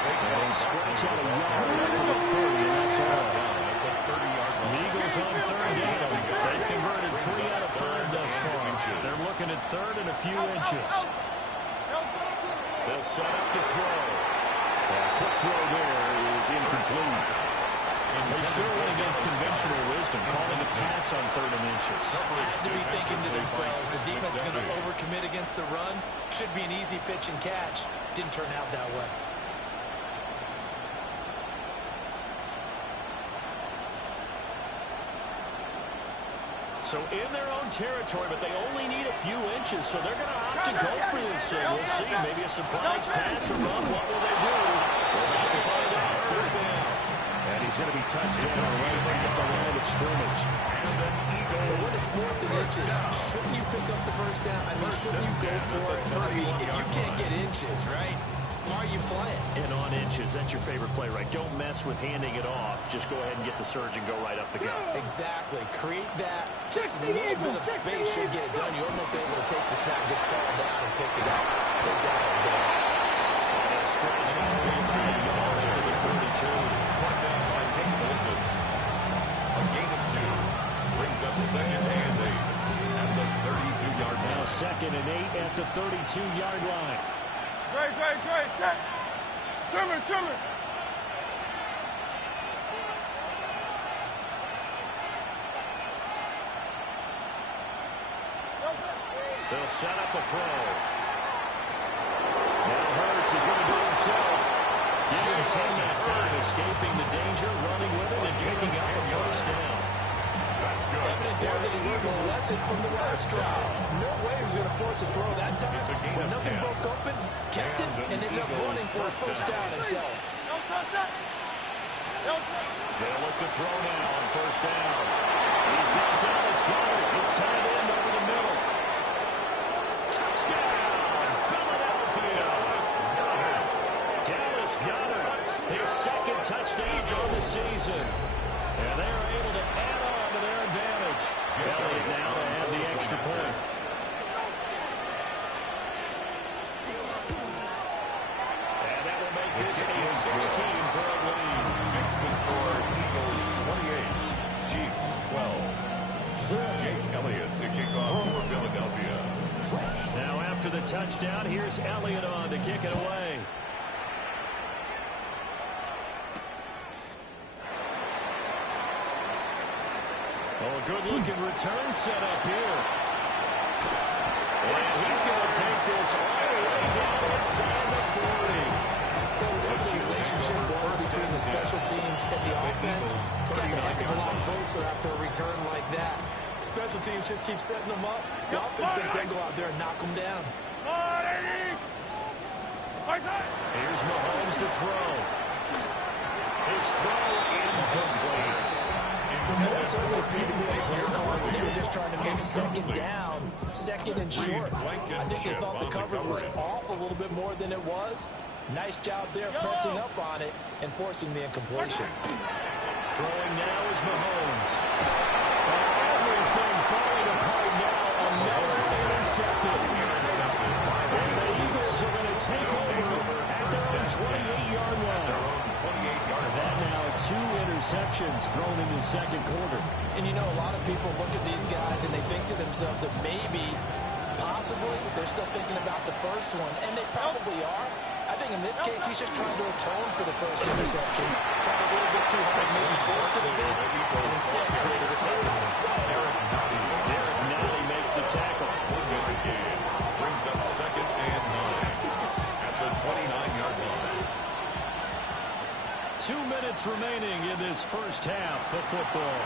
And scratch out a yard up to the 30, and that's all. The Eagles on third down. They've converted 3 out of 5 thus far. They're looking at third and a few inches. They'll set up to throw. A quick throw there is incomplete. They sure went against conventional wisdom, calling a pass on 3rd and inches. Had to be thinking to themselves, the defense is going to overcommit against the run. Should be an easy pitch and catch. Didn't turn out that way. So in their own territory, but they only need a few inches, so they're going to opt to go for this. So we'll see. Maybe a surprise pass or run. What will they do? We'll have to find out. And he's going to be touched down right at the line of scrimmage. But when it's 4th and inches, shouldn't you pick up the first down? I mean, shouldn't you go for it? I mean, if you can't get inches, right? Why are you playing? And on inches, that's your favorite play, right? Don't mess with handing it off. Just go ahead and get the surge and go right up the gut. Exactly. Create that. Just a little bit of space should get it done. You're almost able to take the snap, just fall down and pick it up. They got it there. And a scratch out of the ball into the 32. Brought down by Nick Bolton. A gain of 2 brings up 2nd and 8 at the 32-yard line. Now 2nd and 8 at the 32-yard line. Great. Trimmer. They'll set up a throw. Now Hurts is going to do it himself. Give him 10 that time, escaping the danger, running with it, and picking up a first down. That's good. Evident there that he learned his lesson from the last drive. No way he was going to force a throw that time. When nothing broke open, kept it, and ended up running for a first down himself. They'll look to throw now on first down. He's got Dallas Goedert. His tight end over the middle. Touchdown, Philadelphia. Dallas Goedert, his 2nd touchdown on the season. And they're able to add on to their advantage. Elliott now to have the extra point. And that will make this a 16-point lead. Makes the score Eagles 28, Chiefs 12. Jake Elliott to kick off for Philadelphia. Now after the touchdown, here's Elliott on to kick it away. Oh, a good-looking return set up here. And he's going to take this all the way down inside the 40. Whatever the relationship was between the special teams and the offense, it's gotten a heck of a lot closer after a return like that. Special teams just keep setting them up. The offense thinks they'll go out there and knock them down. Here's Mahomes to throw. His throw incomplete. certainly appeared to be a play call where they were just trying to make second down, second and short. I think they thought the coverage was off a little bit more than it was. Nice job there pressing up on it and forcing the incompletion. Throwing now is Mahomes. Everything falling apart now. Another intercepted. And the Eagles are going to take over at their own 28-yard line. That now 2 interceptions thrown in the second quarter. And you know, a lot of people look at these guys and they think to themselves that maybe, possibly, they're still thinking about the first one. And they probably are. I think in this case, he's just trying to atone for the first interception. Tried a little bit too hard, maybe forced it a bit, and instead created a second one. Derek Nally makes the tackle. 1 yard gain. Brings up 2nd and 9 at the 29-yard line. 2 minutes remaining in this first half of football.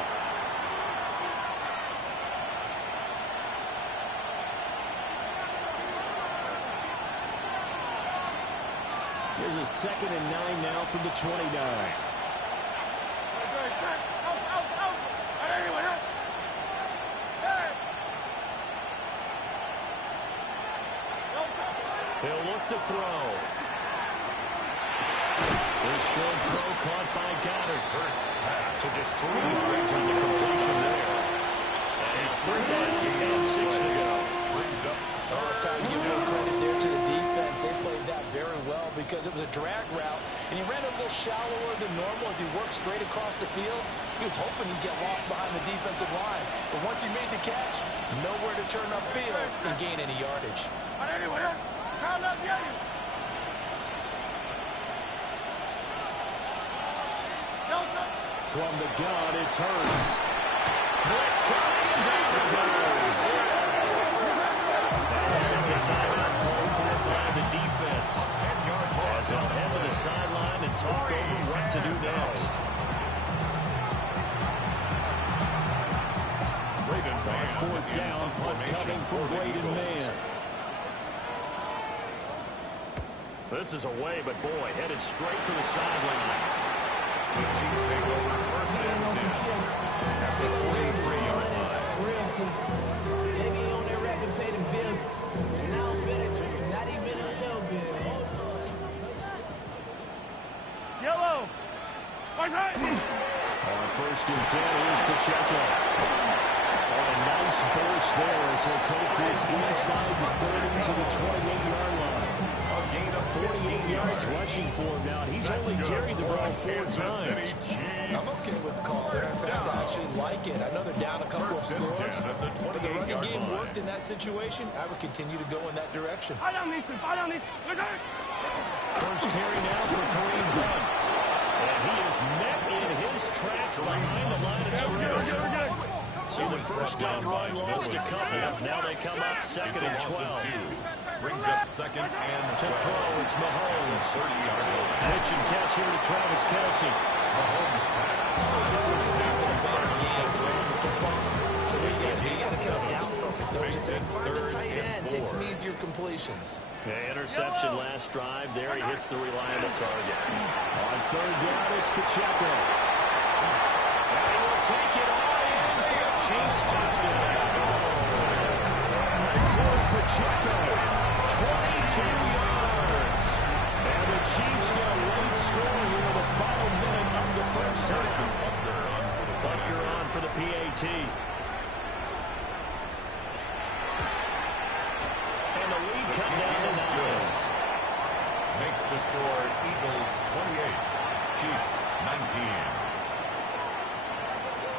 Here's a 2nd and 9 now from the 29. He'll look to throw. This short throw caught by Goddard. So just 3 yards on the completion there. And 3rd down and 6 to go. Brings up. Well, it's time to give more credit there to the defense. They played that very well because it was a drag route, and he ran a little shallower than normal as he worked straight across the field. He was hoping he'd get lost behind the defensive line. But once he made the catch, nowhere to turn upfield and gain any yardage. From the gun, it's Hurts. Blitz coming, and down it goes. And second timeout called for by the defense. As they'll head to the sideline and talk over what to do next. Fourth down, punt coming from Braden Mann. This is away, but boy, headed straight for the sidelines. The Chiefs take over 1st and 10 at the 43-yard line. Maybe on their record pay the bills. Now finish, not even a little bit. Yellow. On 1st and 10, here's Pacheco. On a nice burst there as he'll take this inside the 30 to the 28-yard line. 48 yards rushing for him now. He's only carried the ball 4 times. I'm okay with the call there. In fact, I actually like it. I know they're down a couple of scores, but the running game worked in that situation. I would continue to go in that direction. First carry now for Kareem Hunt. And he is met in his tracks behind the line of scrimmage. So the first down run lost a couple. Now they come up 2nd and 12. Brings up 2nd and to throw. It's Mahomes. 30-yard line. Pitch and catch here to Travis Kelce. Mahomes pass. This is not a better game for the football. So you got to come down focus, don't you think? Find the tight end. Take some easier completions. The interception last drive. There he hits the reliable target. On 3rd down, it's Pacheco. And he will take it off. Chiefs touchdown. Isaiah Pacheco, 22 yards. And the Chiefs get a late score here in the final minute of the first half. Butker on for the PAT. And the lead cut down to 9. Makes the score Eagles 28, Chiefs 19.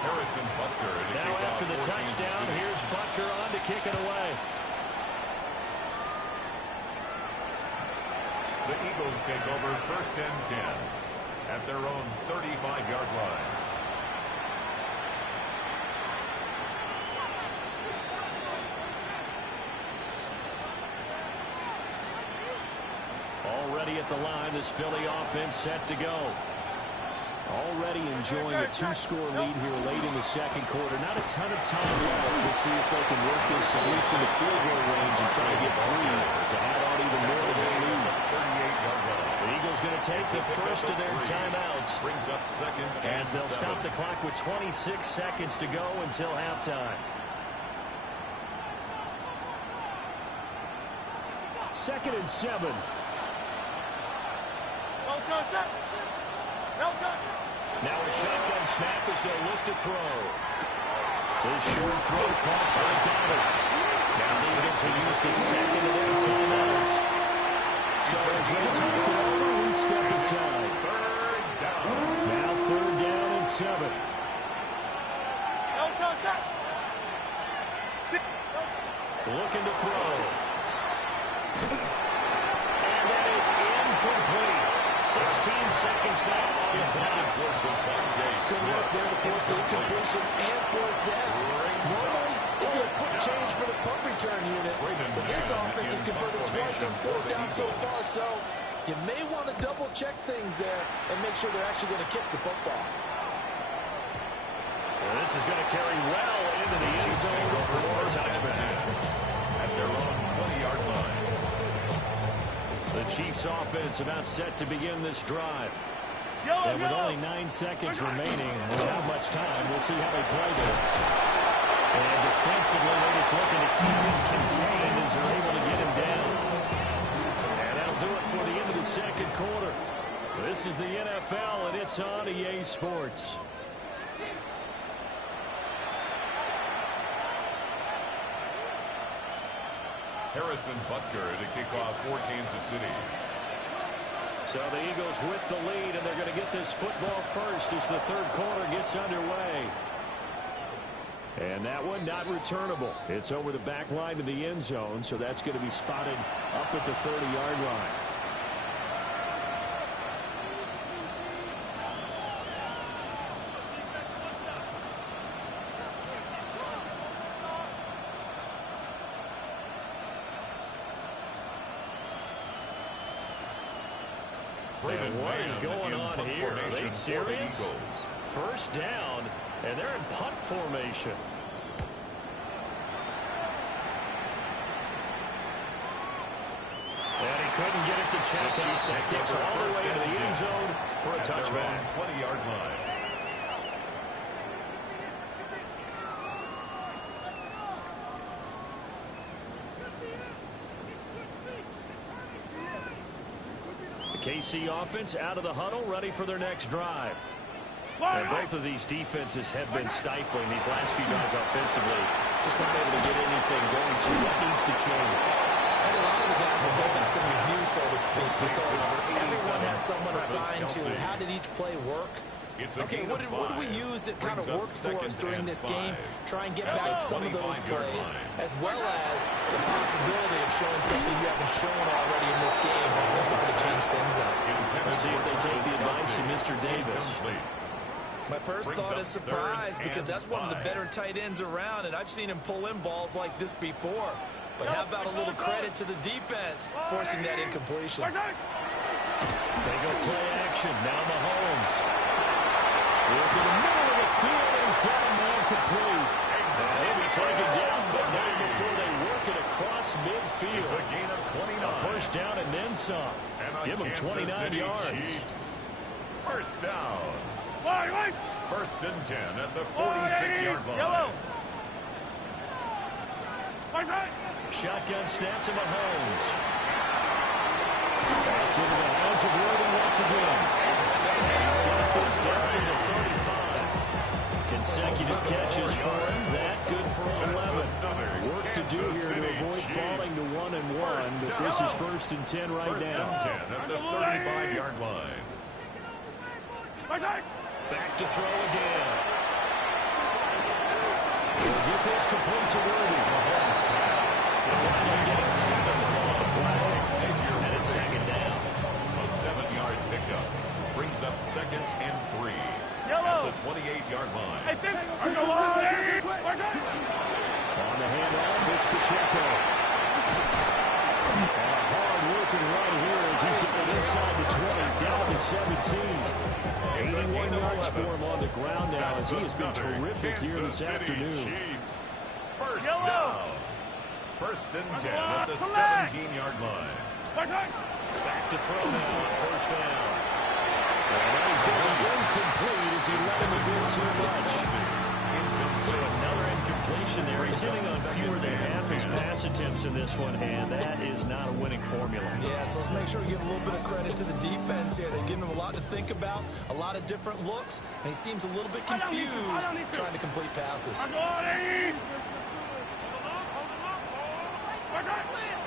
Harrison Butker. Now after the touchdown, here's Butker on to kick it away. The Eagles take over 1st and 10 at their own 35-yard line. Already at the line, this Philly offense set to go. Already enjoying a 2-score lead here late in the second quarter. Not a ton of time left. We'll see if they can work this at least in the field goal range and try to get 3 to add on even more to their lead. The Eagles going to take the first of their timeouts. Brings up second as they'll stop the clock with 26 seconds to go until halftime. Second and 7. Now a shotgun snap as they'll look to throw. This short throw caught by Goddard. Now the Eagles will use the second of their timeouts. So as they talk it over, we step aside. Now third down and 7. Looking to throw. And that is incomplete. 16 seconds now on the clock. Good work there to force the incompletion and fourth down. Normally, it'd be a quick change for the punt return unit, but this offense has converted twice on fourth down so far, so you may want to double-check things there and make sure they're actually going to kick the football. Well, this is going to carry well into the end zone for a touchback. At their own 20-yard line. The Chiefs offense about set to begin this drive. And with only 9 seconds remaining, without much time, we'll see how they play this. And defensively, they're just looking to keep him contained as they're able to get him down. And that'll do it for the end of the second quarter. This is the NFL, and it's on EA Sports. Harrison Butker to kick off for Kansas City. So the Eagles with the lead, and they're going to get this football first as the third quarter gets underway. And that one not returnable. It's over the back line to the end zone, so that's going to be spotted up at the 30-yard line. And what is going on here? Are they serious? First down, and they're in punt formation. And he couldn't get it to check off. That kicks all the way to the end zone for a touchback. 20-yard line. KC offense out of the huddle, ready for their next drive. And both of these defenses have been stifling these last few drives offensively. Just not able to get anything going, so what needs to change? And a lot of the guys will go back and review, so to speak, because everyone has someone assigned to how did each play work. Okay, what did we use that kind of worked for us during this game? Try and get back some of those plays, as well as the possibility of showing something you haven't shown already in this game and trying to change things up. We'll see if they take the advice of Mr. Davis. My first thought is surprise, because that's one of the better tight ends around, and I've seen him pull in balls like this before. But how about a little credit to the defense forcing that incompletion? They go play action. Now Mahomes. Look in the middle of the field, and he's got a man complete. And he'll be taken down, but not before they work it across midfield. It's a gain of 29. A first down and then some. Give him 29 yards. Chiefs. First down. First and 10 at the 46-yard line. Shotgun snap to Mahomes. That's into the hands of Worthy once again. He's got this down to the 35. Consecutive catches for him. That good for 11. Work to do here to avoid falling to 1-1, but this is first and 10 right now. First and 10 at the 35-yard line. Back to throw again. We'll get this complete to Worthy. Getting 7 off the flag. And it's second down. A 7-yard pickup brings up second and 3 Yellow. at the 28-yard line. I think on the handoff, it's Pacheco. And a hard-working run here as he's getting inside the 20, down to 17. 81 yards for him on the ground now as he has been terrific here this afternoon. Chiefs. First down. First and 10 at the 17-yard line. Back to throw now on first down. And now he's going to be incomplete as he let him do too much. So another incompletion there. He's hitting on fewer than half his pass attempts in this one, and that is not a winning formula. Yeah, so let's make sure we give a little bit of credit to the defense here. They've given him a lot to think about, a lot of different looks, and he seems a little bit confused trying to complete passes.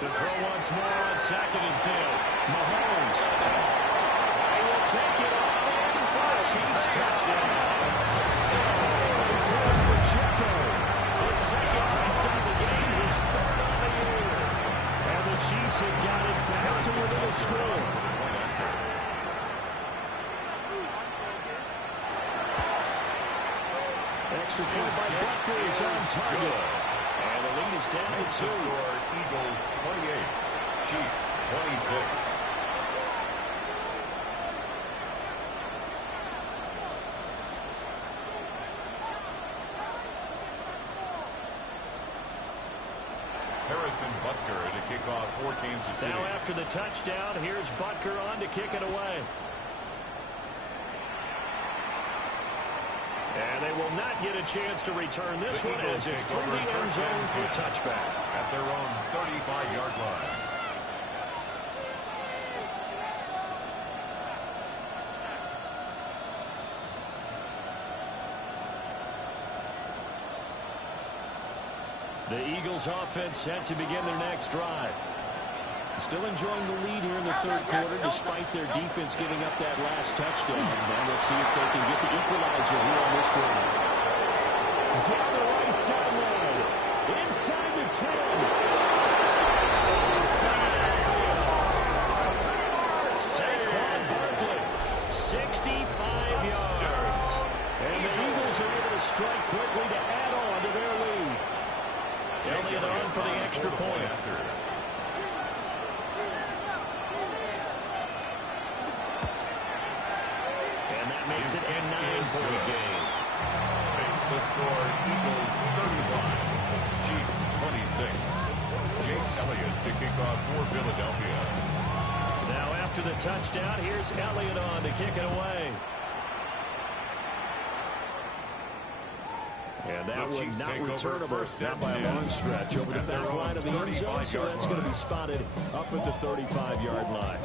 To throw once more on 2nd and 2. Mahomes. He will take it all in for a Chiefs touchdown. Isaiah Pacheco. His second touchdown of the game, his third on the year. And the Chiefs have got it back to within a score. Extra point by Butker is on target. And the lead is down to 2. Score, Eagles 28, Chiefs 26. Harrison Butker to kick off for Kansas City. Now after the touchdown, here's Butker on to kick it away. And they will not get a chance to return this one as it's through the end zone for a touchback. At their own 35-yard line. The Eagles offense set to begin their next drive. Still enjoying the lead here in the third quarter despite their defense giving up that last touchdown. And we'll see if they can get the equalizer here on this drive. Down the right sideline. Inside the 10. Touchdown. Saquon Barkley. 65 yards. And the Eagles are able to strike quickly to add on to their lead. Elliott on for the extra point. And that makes it a 9-point game. Makes the score Eagles 31, Chiefs 26. Jake Elliott to kick off for Philadelphia. Now after the touchdown, here's Elliott on to kick it away. And that one not returnable, not by a long stretch, over the back line of the end zone, so that's going to be spotted up at the 35-yard line.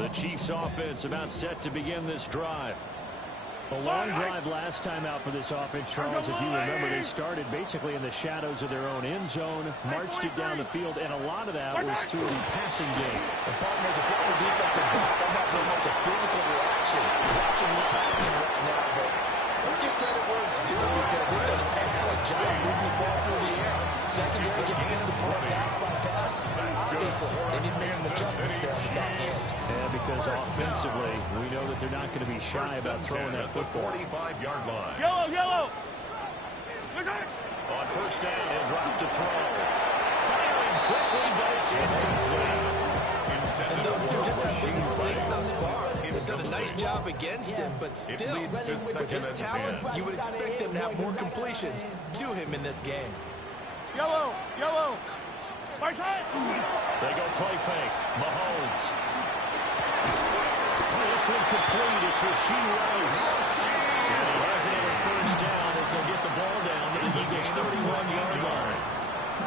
The Chiefs offense about set to begin this drive. A long drive last time out for this offense, Charles. If you remember, they started basically in the shadows of their own end zone, marched it down the field, and a lot of that was through the passing game. The partners of the defensive back, I'm not very much a physical reaction. Watching what's happening right now, but let's give credit where it's due because they've done an excellent job moving the ball through the air. Secondary getting picked apart pass by pass. Obviously, they need to make some adjustments there on the back end. And because offensively, we know that they're not going to be shy about throwing that football. 45-yard line. Yellow! On first down, he'll drop to throw. Firing quickly, but it's incomplete. And those two just haven't been in sync thus far. They've done a nice job against him, but still, with his talent, you would expect them to have more completions to him in this game. Yellow! My side! They go play fake. Mahomes. This one complete. It's Rashee Rice. And he has another first down as they'll get the ball down to the Eagles' 31-yard line.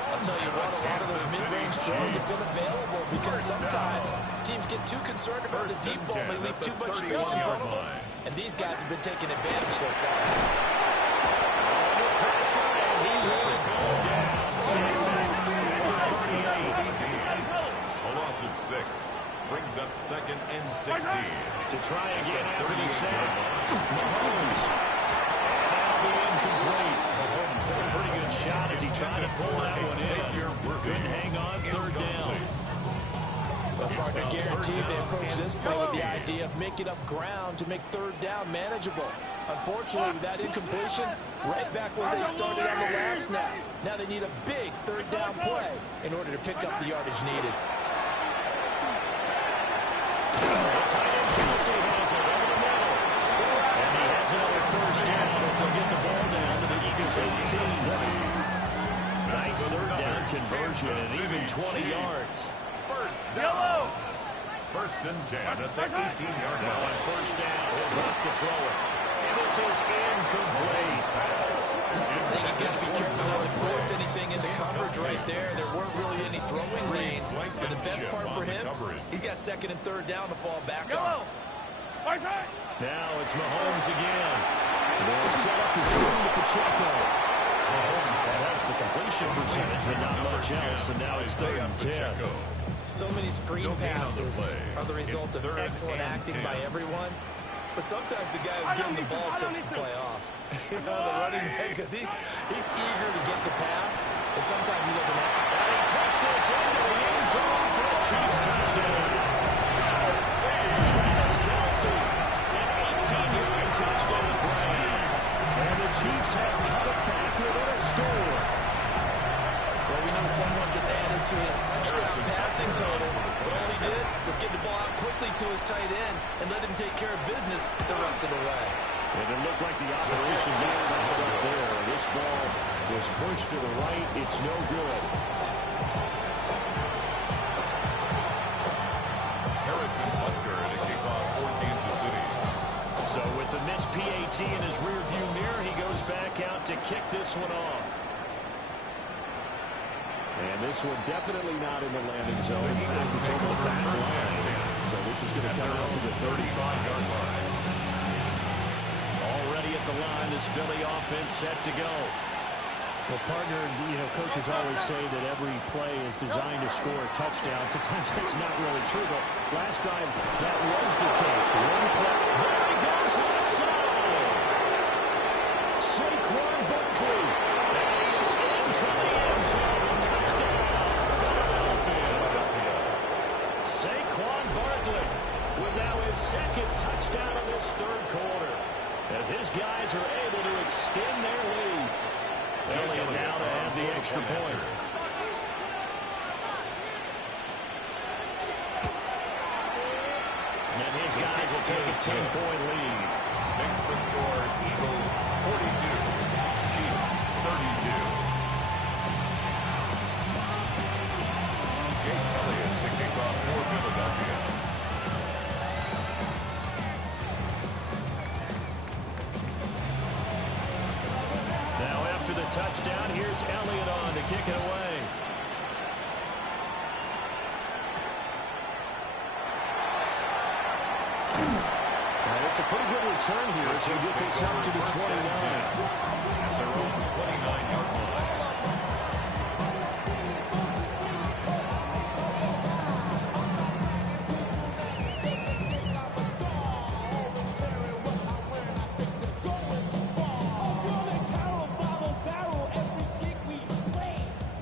I'll tell you what, a lot of those mid-range throws have been available because sometimes teams get too concerned about the deep ball and they leave too much space in front of them. And these guys have been taking advantage so far. Under pressure, and he will go down. Sacked back at the 38. A loss of 6. Brings up 2nd and 16. To try again after the sack. Mahomes. That'll be incomplete. Mahomes took a pretty good shot as he tried to pull that one in. Couldn't hang on, third down. But partner guaranteed they approach this play with the idea of making up ground to make third down manageable. Unfortunately, with that incompletion, right back where they started on the last snap. Now they need a big third down play in order to pick up the yardage needed. Tight end Kelsey has it over the middle. And he has another first down as they'll get the ball It's 18. Nice third down conversion and even 20 yards. First down. First and 10 at the 18-yard line. Now on first down, he'll drop to throw it. And this is incomplete. I think he's got to be careful not to force anything into coverage right there. There weren't really any throwing lanes. But the best part for him, he's got second and third down to fall back on. Now it's Mahomes again. They'll set up the screen to Pacheco. Mahomes helps the completion percentage, but not much else. And now it's 3rd and 10. So many screen passes are the result of excellent acting by everyone. But sometimes the guy who's getting the ball takes the play off. The running back, because he's eager to get the pass, and sometimes he doesn't have it. And he takes this into the end zone for a Chiefs touchdown. Travis Kelce, an 18-yard touchdown play. And the Chiefs have cut it back within a score. Well, we know someone just added to his touchdown passing total, but all he did was get the ball out quickly to his tight end and let him take care of business the rest of the way. And it looked like the operation got fouled up there. This ball was pushed to the right. It's no good. Harrison Butker to kick off for Kansas City. So with the missed PAT in his rearview mirror, he goes back out to kick this one off. And this one definitely not in the landing zone. In fact, it's over the back line. So this is going to come out to the 35-yard line. Already at the line, this Philly offense set to go. Well, partner, coaches always say that every play is designed to score a touchdown. Sometimes that's not really true, but last time that was the case. One play. There he goes, left side. Saquon Barkley. And he is into the end zone. Touchdown, Philadelphia. Saquon Barkley with now his second touchdown of this third quarter, as his guys are able to extend their lead. Elliott now to have the extra point. And his guys will take a 10-point lead. Makes the score Eagles 42, Chiefs 32. Jake Elliott to kick off for Philadelphia. Now after the touchdown, here's Elliott on to kick it away. And it's a pretty good return here as we get this up to the 29. At their own 29-yard line.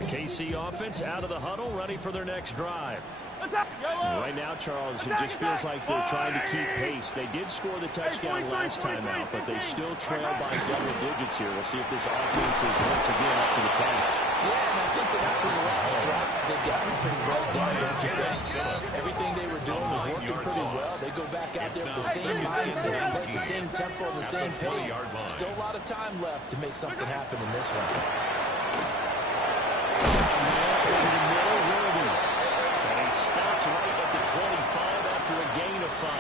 KC offense out of the huddle, ready for their next drive. Right now, Charles, it just feels like they're trying to keep pace. They did score the touchdown last time out, but they still trail by double digits here. We'll see if this offense is once again up to the task. Yeah, and I think that after the last drive, they got them pretty well done, don't you think? Everything they were doing was working pretty well. They go back out there with the same mindset, play the same tempo, the same pace. Still a lot of time left to make something happen in this one. Stopped right at the 25 after a gain of 5.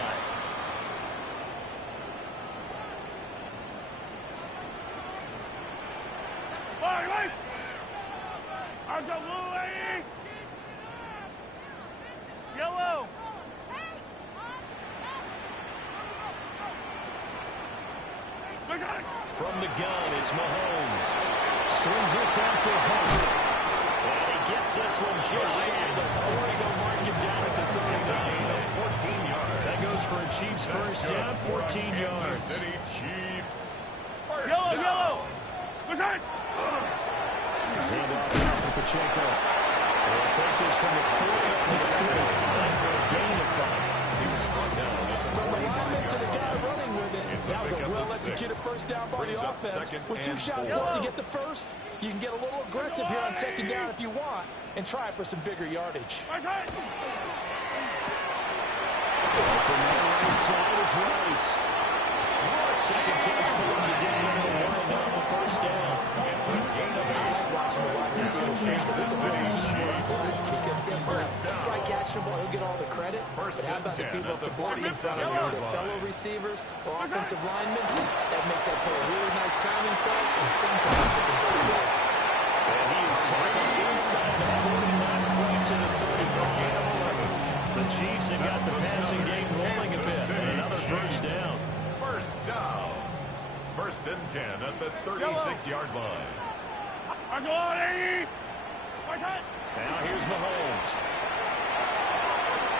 Yellow. From the gun, it's Mahomes. Swings this out for Hunt. And he gets this one just shy of the 40. Go mark it down at the 39. 14 yards. That goes for a Chiefs first down, 14 yards. Kansas City Chiefs. First Yellow, down. yellow. Hand off now for Pacheco. They'll take this from the 40 up to the 45 for a gain of 5. He was brought down at the From the lineman to the guy running with it. That was a well-executed first down by the Brings up offense. second With 2 and shots 4. left to get the first, you can get a little aggressive here on second down if you want and try for some bigger yardage. Open there right side is Rice. Second catch for him. He did get the wind up the first down. I like watching the wide receiver screen because it's a real teamwork play. Because guess what? The guy catching the ball, he'll get all the credit. But how about the people up the block in front of him, either fellow receivers or offensive linemen? That makes that play a really nice timing play, and sometimes it can go big. And he is tackled inside the 40, not quite to the 35. The Chiefs have got the passing game rolling a bit. And another first down. First down. First and 10 at the 36-yard line. Now here's Mahomes.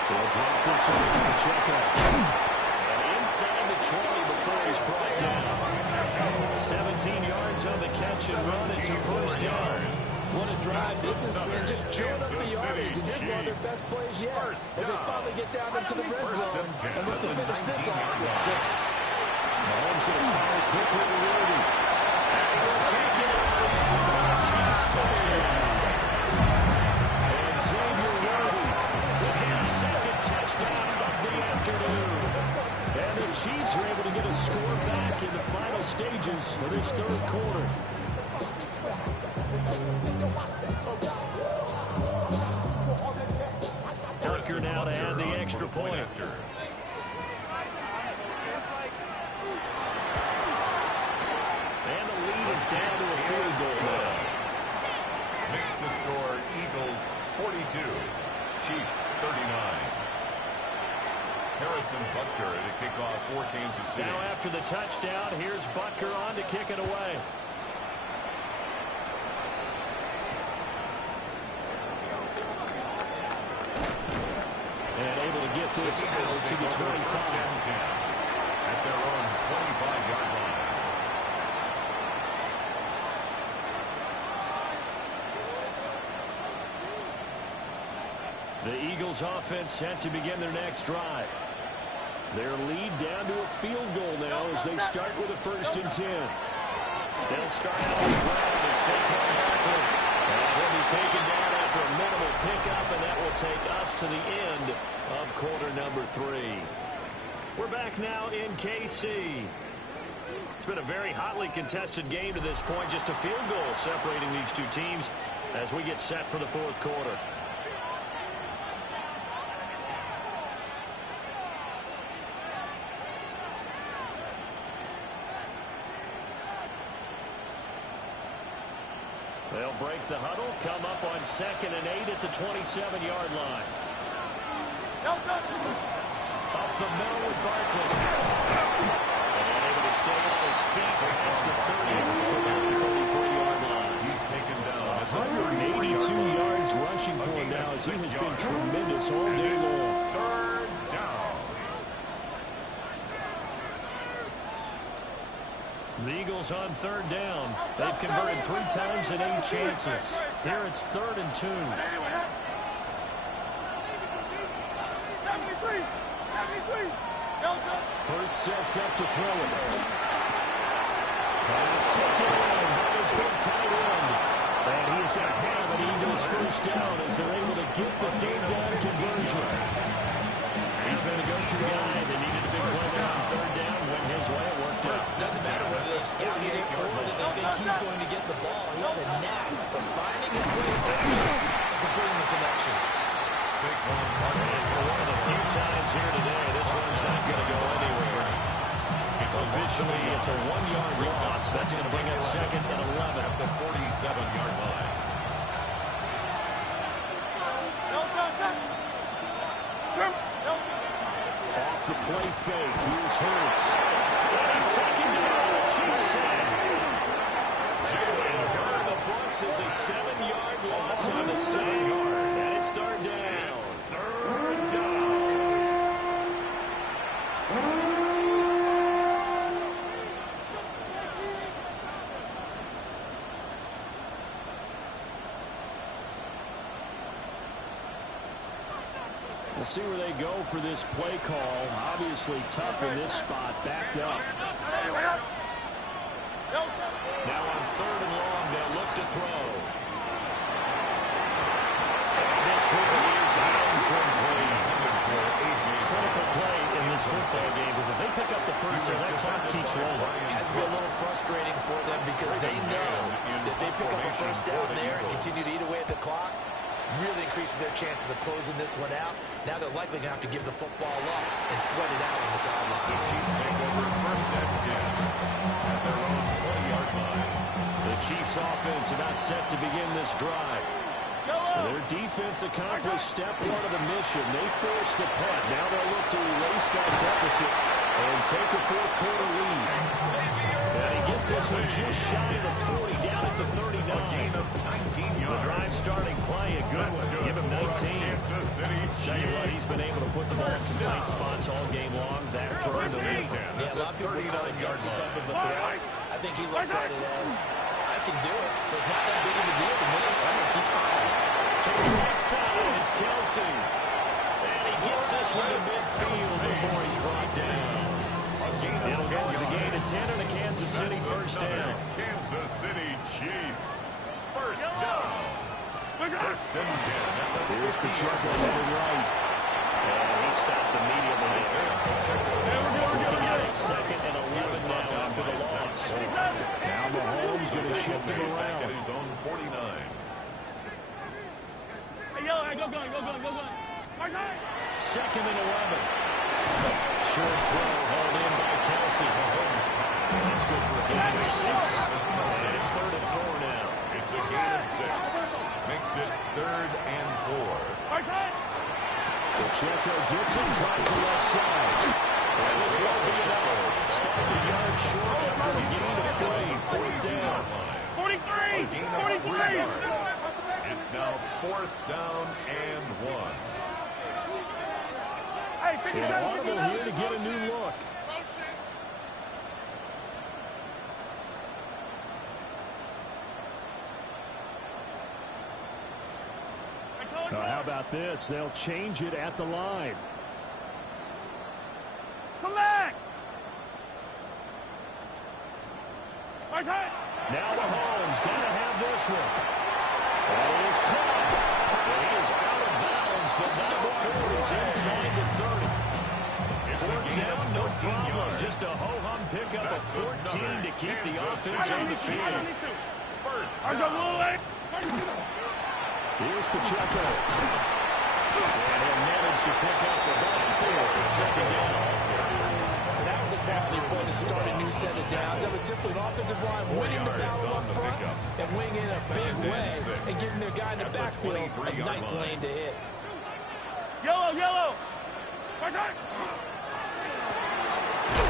He'll drop this off to Pacheco. And inside the 20 before he's brought down. 17 yards on the catch and run. It's a first down. What a drive this has been. Just chewing up the yardage. And here's one of their best plays yet. As they finally get down into the red zone and look to finish this off with 6. Mahomes going to fire quickly to Worthy. And he'll take it. Chiefs touchdown. And Xavier Worthy with his second touchdown of the afternoon. And the Chiefs are able to get a score back in the final stages of this third quarter. Parker now to add the extra point. And the lead is down to a field goal now. Makes the score Eagles 42, Chiefs 39. Harrison Butker to kick off for Kansas City. Now after the touchdown, here's Butker on to kick it away. And able to get this out to the 25. At their own 25-yard line. The Eagles offense set to begin their next drive. Their lead down to a field goal now as they start with a 1st and 10. They'll start out on the ground and Saquon Barkley. And he'll be taken down after a minimal pickup, and that will take us to the end of quarter number 3. We're back now in KC. It's been a very hotly contested game to this point. Just a field goal separating these two teams as we get set for the 4th quarter. They'll break the huddle, come up on 2nd and 8 at the 27-yard line. Up the middle with Barkley. And able to stay on his feet past the 30 from the 33-yard line. He's taken down at the 82 yards rushing for him now as he has been tremendous all day long. Third down. The Eagles on 3rd down. They've converted 3 times in 8 chances. Here it's 3rd and 2. Hurts sets up to throw it. Pass taken in. Hunter's been tight end. And he's going to have an Eagles first down as they're able to get the 3rd down conversion. He's been the go-to guy. They needed a big play there on 3rd down. Went his way. It worked out. Doesn't matter whether they scout it or whether they think he's going to get the ball. He has a knack for finding his way back and completing the connection. And for one of the few times here today, this one's not going to go anywhere. Officially, it's a 1-yard loss. That's going to bring up 2nd and 11 at the 47-yard line. Off the play fake. Here's Hurts. And he's taken down. The Chiefs say. Jalen Hurts the books is a 7-yard loss on the side. And it's 3rd down. 3rd down. We'll see where they go for this play call. Obviously tough in this spot, backed up. Now on 3rd and long, they'll look to throw. And this one is incomplete. Critical play in this football game because if they pick up the first there, that clock keeps rolling. It has to be a little frustrating for them because they know that they pick up a first down there and continue to eat away at the clock, really increases their chances of closing this one out. Now they're likely going to have to give the football up and sweat it out on the sideline. The Chiefs take over first and 10 at their own 20-yard line. The Chiefs offense about set to begin this drive. Their defense accomplished step one of the mission. They forced the punt. Now they'll look to erase that deficit and take a fourth-quarter lead. And he gets this one just shy of the 40, down at the 39. A gain of 19 yards. The drive starting play, a good one. Give him 19. Tell you what, he's been able to put the ball in some tight spots all game long. That throw to the Yeah, a lot of people call it gutsy type of a throw. I think he looks at it as, I can do it, so it's not that big of a deal to me. I'm going to keep firing. To the right side, it's Kelsey. And he gets this one to midfield before he's brought down. It'll go as a gain of 10 and a Kansas City first down. Kansas City Chiefs. First down. First and 10. Here's Pacheco headed right. And he stopped immediately there. Looking at it, second and 11 now after the loss. Now Mahomes going to shift him around. At his own 49. Second and 11. Short throw hauled in by Kelsey. That's good for a gain of 6. And it's third and 4 now. It's a gain of 6. Makes it third and 4. Pacheco gets him, drops the left side. And this won't be enough. Stop the yard short after a gain of 3. Fourth down. 43. It's now fourth down and 1. And Audible here to get a new look. Now, how about this? They'll change it at the line. Come back! Now Mahomes got to have this one. And it is caught. And he is out of bounds, but not before he's inside the 30. Fourth down, no problem. Just a ho-hum pickup of 14 to keep the offense on the field. Here's Pacheco. And he'll manage to pick up about 4 second down. That was a quality play to start a new set of downs. That was simply an offensive line winning the battle up front and winning in a big way and giving their guy in the backfield a nice lane to hit. Yellow!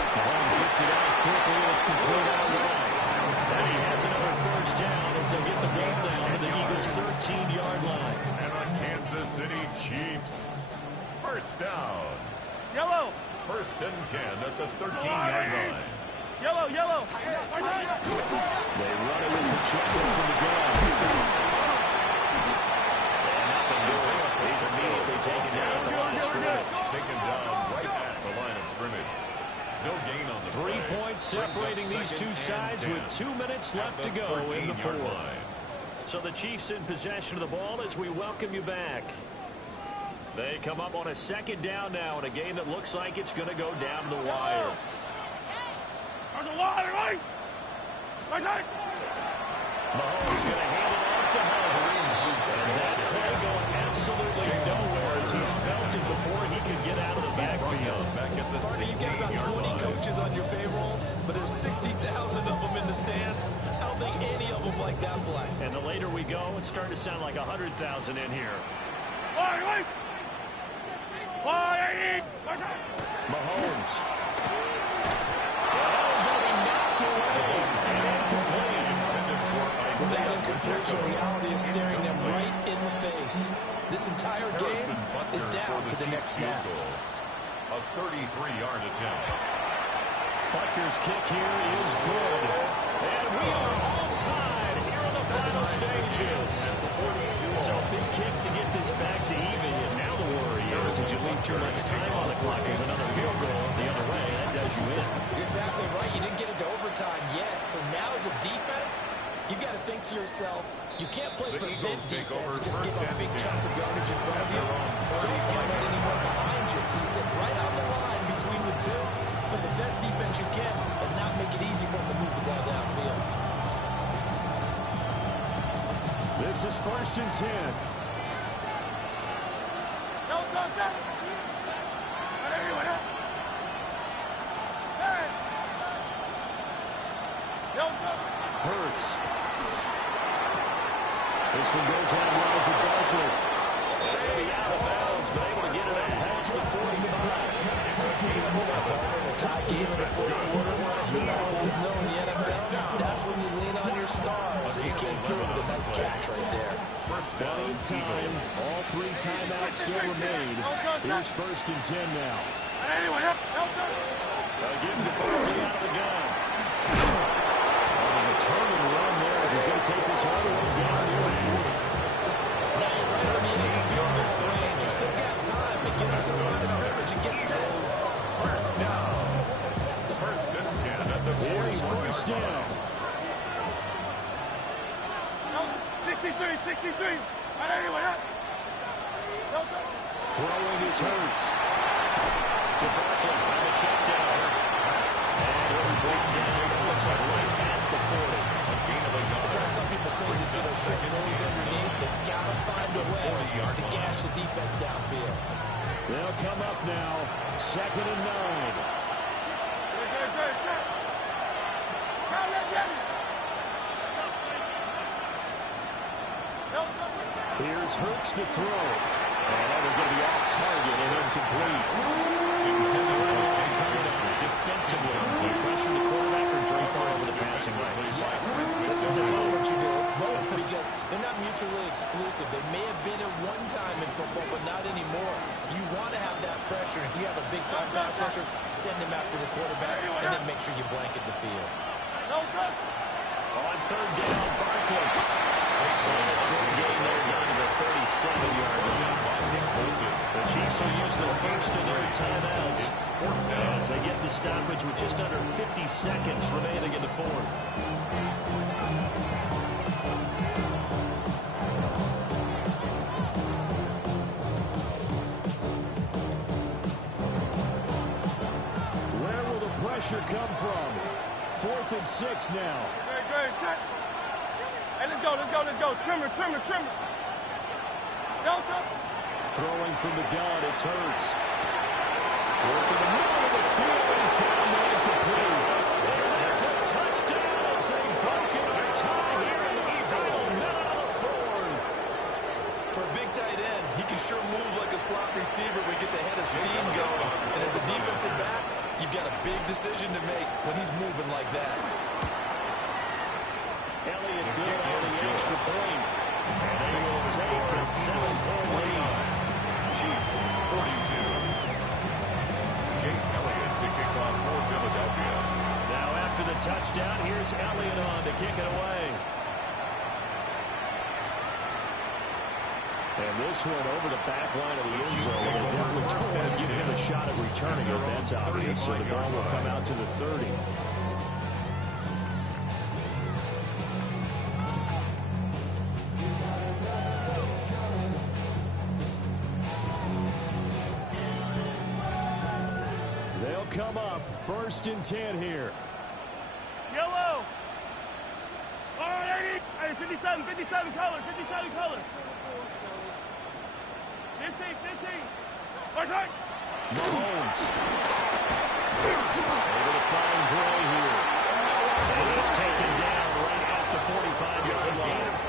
Mahomes gets it out quickly, and it's complete out wide. And he has another first down as they get the ball down to the Eagles' 13-yard line. And on Kansas City Chiefs. First down. Yellow! First and 10 at the 13-yard line. Yellow! They run it with Pacheco from the gun. And nothing doing. He's immediately taken down at the line of scrimmage. Taken down right at the line of scrimmage. No gain on the 3 points separating these two sides with 2 minutes left to go in the fourth. So the Chiefs in possession of the ball as we welcome you back. They come up on a second down now in a game that looks like it's going to go down the wire. Mahomes going to hand it off to Hunt. And that play going absolutely nowhere as he's belted before he could get out of the backfield. Back at the You've got about 20 coaches on your payroll, but there's 60,000 of them in the stands. I don't think any of them like that play. And the later we go, it's starting to sound like 100,000 in here. Mahomes. With that incompletion, reality is staring them right in the face. This entire game is down to the next snap. A 33-yard attempt. Butker's kick here is good. And we are all tied here in the final stages. So a big kick to get this back to even. And now the worry is, did you leave too much time on the clock? There's another field goal the other way. That does you in. You're exactly right. You didn't get into overtime yet. So now as a defense, you've got to think to yourself, you can't play prevent defense, just give up big chunks of yardage in front of you. So you can't let anyone behind you. So you sit right on the line between the two. play the best defense you can and not make it easy for them to move the ball downfield. This is 1st and 10. Hurts. This one goes out wide for Barkley. Maybe out of bounds, but able to get it up past the 45. A tie game in the fourth quarter. You always know in the NFL, that's when you lean on your stars, and you came through with a nice catch right there. Plenty of time. All 3 timeouts still remain. Here's 1st and 10 now. Give him the Barkley out of the gun. Turn and run there as he's going to take this all the way down near the 40. Now you're right on the edge of your range. You still got time to get into the line of scrimmage and get set. First down. 1st and 10 at the 41. Here's 1st down. 63. Throwing his Hurts. To Barkley on the check down. And he'll be brought down. Looks like right at the 40. A gain of a yard. It drives some people crazy to see those short throws underneath. They gotta find a way to gash the defense downfield. They'll come up now. 2nd and 9. Here's Hurts to throw. And they're going to be off target and incomplete. Defensively, you pressure the quarterback or drape over the passing lane. Yes, this is what you do. It's both because they're not mutually exclusive. They may have been at one time in football, but not anymore. You want to have that pressure. If you have a big-time pass rusher, send him after the quarterback, and then make sure you blanket the field. On 3rd down, Barkley. And a short gain there down to the 37-yard line. The Chiefs will use the first of their timeouts as they get the stoppage with just under 50 seconds remaining in the 4th. Where will the pressure come from? 4th and 6 now. Hey, let's go. Trimmer. Throwing from the gun, it's Hurts. Working the middle of the field, he's got him incomplete. It's a touchdown as they break it on tie here in the final minute of the 4th. For a big tight end, he can sure move like a slot receiver when he gets a head of steam going. And as a defensive back, you've got a big decision to make when he's moving like that. Elliott good on the extra point. And they will take a 7-point lead. Chiefs 42. Jake Elliott to kick off for Philadelphia. Now after the touchdown, here's Elliott on to kick it away. And this one over the back line of the end zone. They definitely don't want to give him a shot at returning it. That's obvious. So the ball will come out to the 30. Come up, 1st and 10 here. Yellow. All right, 57 colors. 15. Watch right. Mahomes. Able to find Gray here. And he's taken down right at the 45-yard line.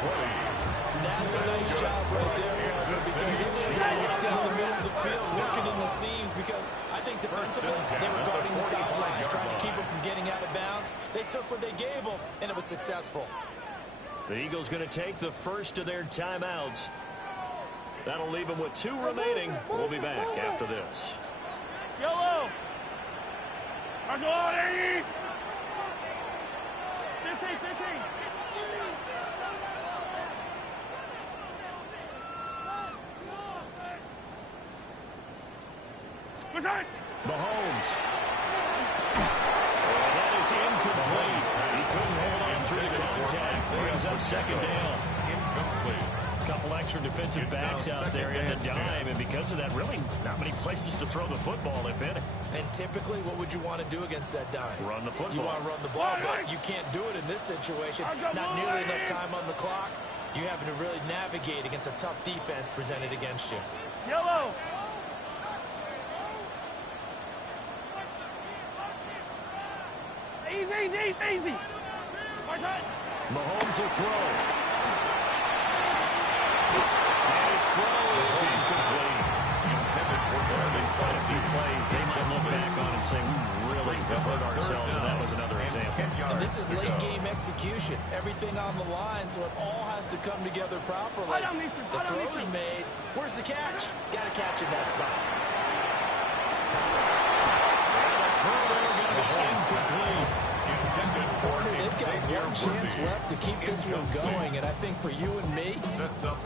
That's a nice job right there, because they were down the middle of the field working in the seams because I think defensively they were guarding the sidelines, trying to keep them from getting out of bounds. They took what they gave them, and it was successful. The Eagles going to take the first of their timeouts. That'll leave them with 2 remaining. We'll be back after this. Yellow. 15. Mahomes. And that is incomplete. He couldn't hold on through the contact. Brings up 2nd down. Incomplete. couple extra defensive backs out there in the dime, and because of that, really not many places to throw the football, if any. And typically, what would you want to do against that dime? Run the football. You want to run the ball, but you can't do it in this situation. Not nearly enough time on the clock. You're having to really navigate against a tough defense presented against you. Yellow. Easy. Mahomes will throw. And his throw is incomplete. Intended for There's quite a few plays they might look back on and say, we really have hurt ourselves, and that was another example. And this is late game execution. Everything on the line, so it all has to come together properly. The throw's made. Where's the catch? Got to catch in that spot. And the throw there going to be incomplete. They've got one chance left to keep this one going, and I think for you and me,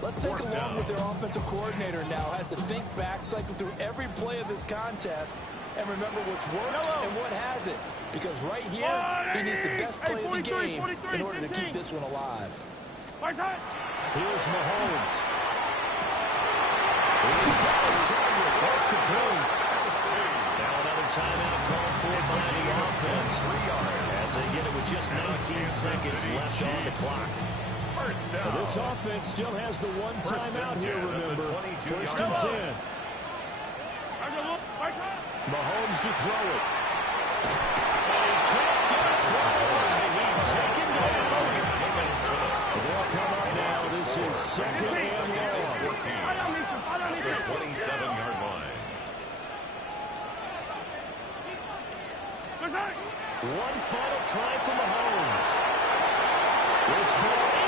let's think along with their offensive coordinator now, has to think back, cycle through every play of this contest, and remember what's worked and what hasn't. Because right here, he needs the best play of the game in order to keep this one alive. Here's Mahomes. He's got his target. That's complete. Now another timeout called for by the offense. As they get it with just 19 seconds left on the clock. Now this offense still has the one timeout here, remember. First and 10. Mahomes to throw it. And he can't get a throw. He's taken down. They'll come up now. This is second and long. At the 27-yard line. One final try for Mahomes. This ball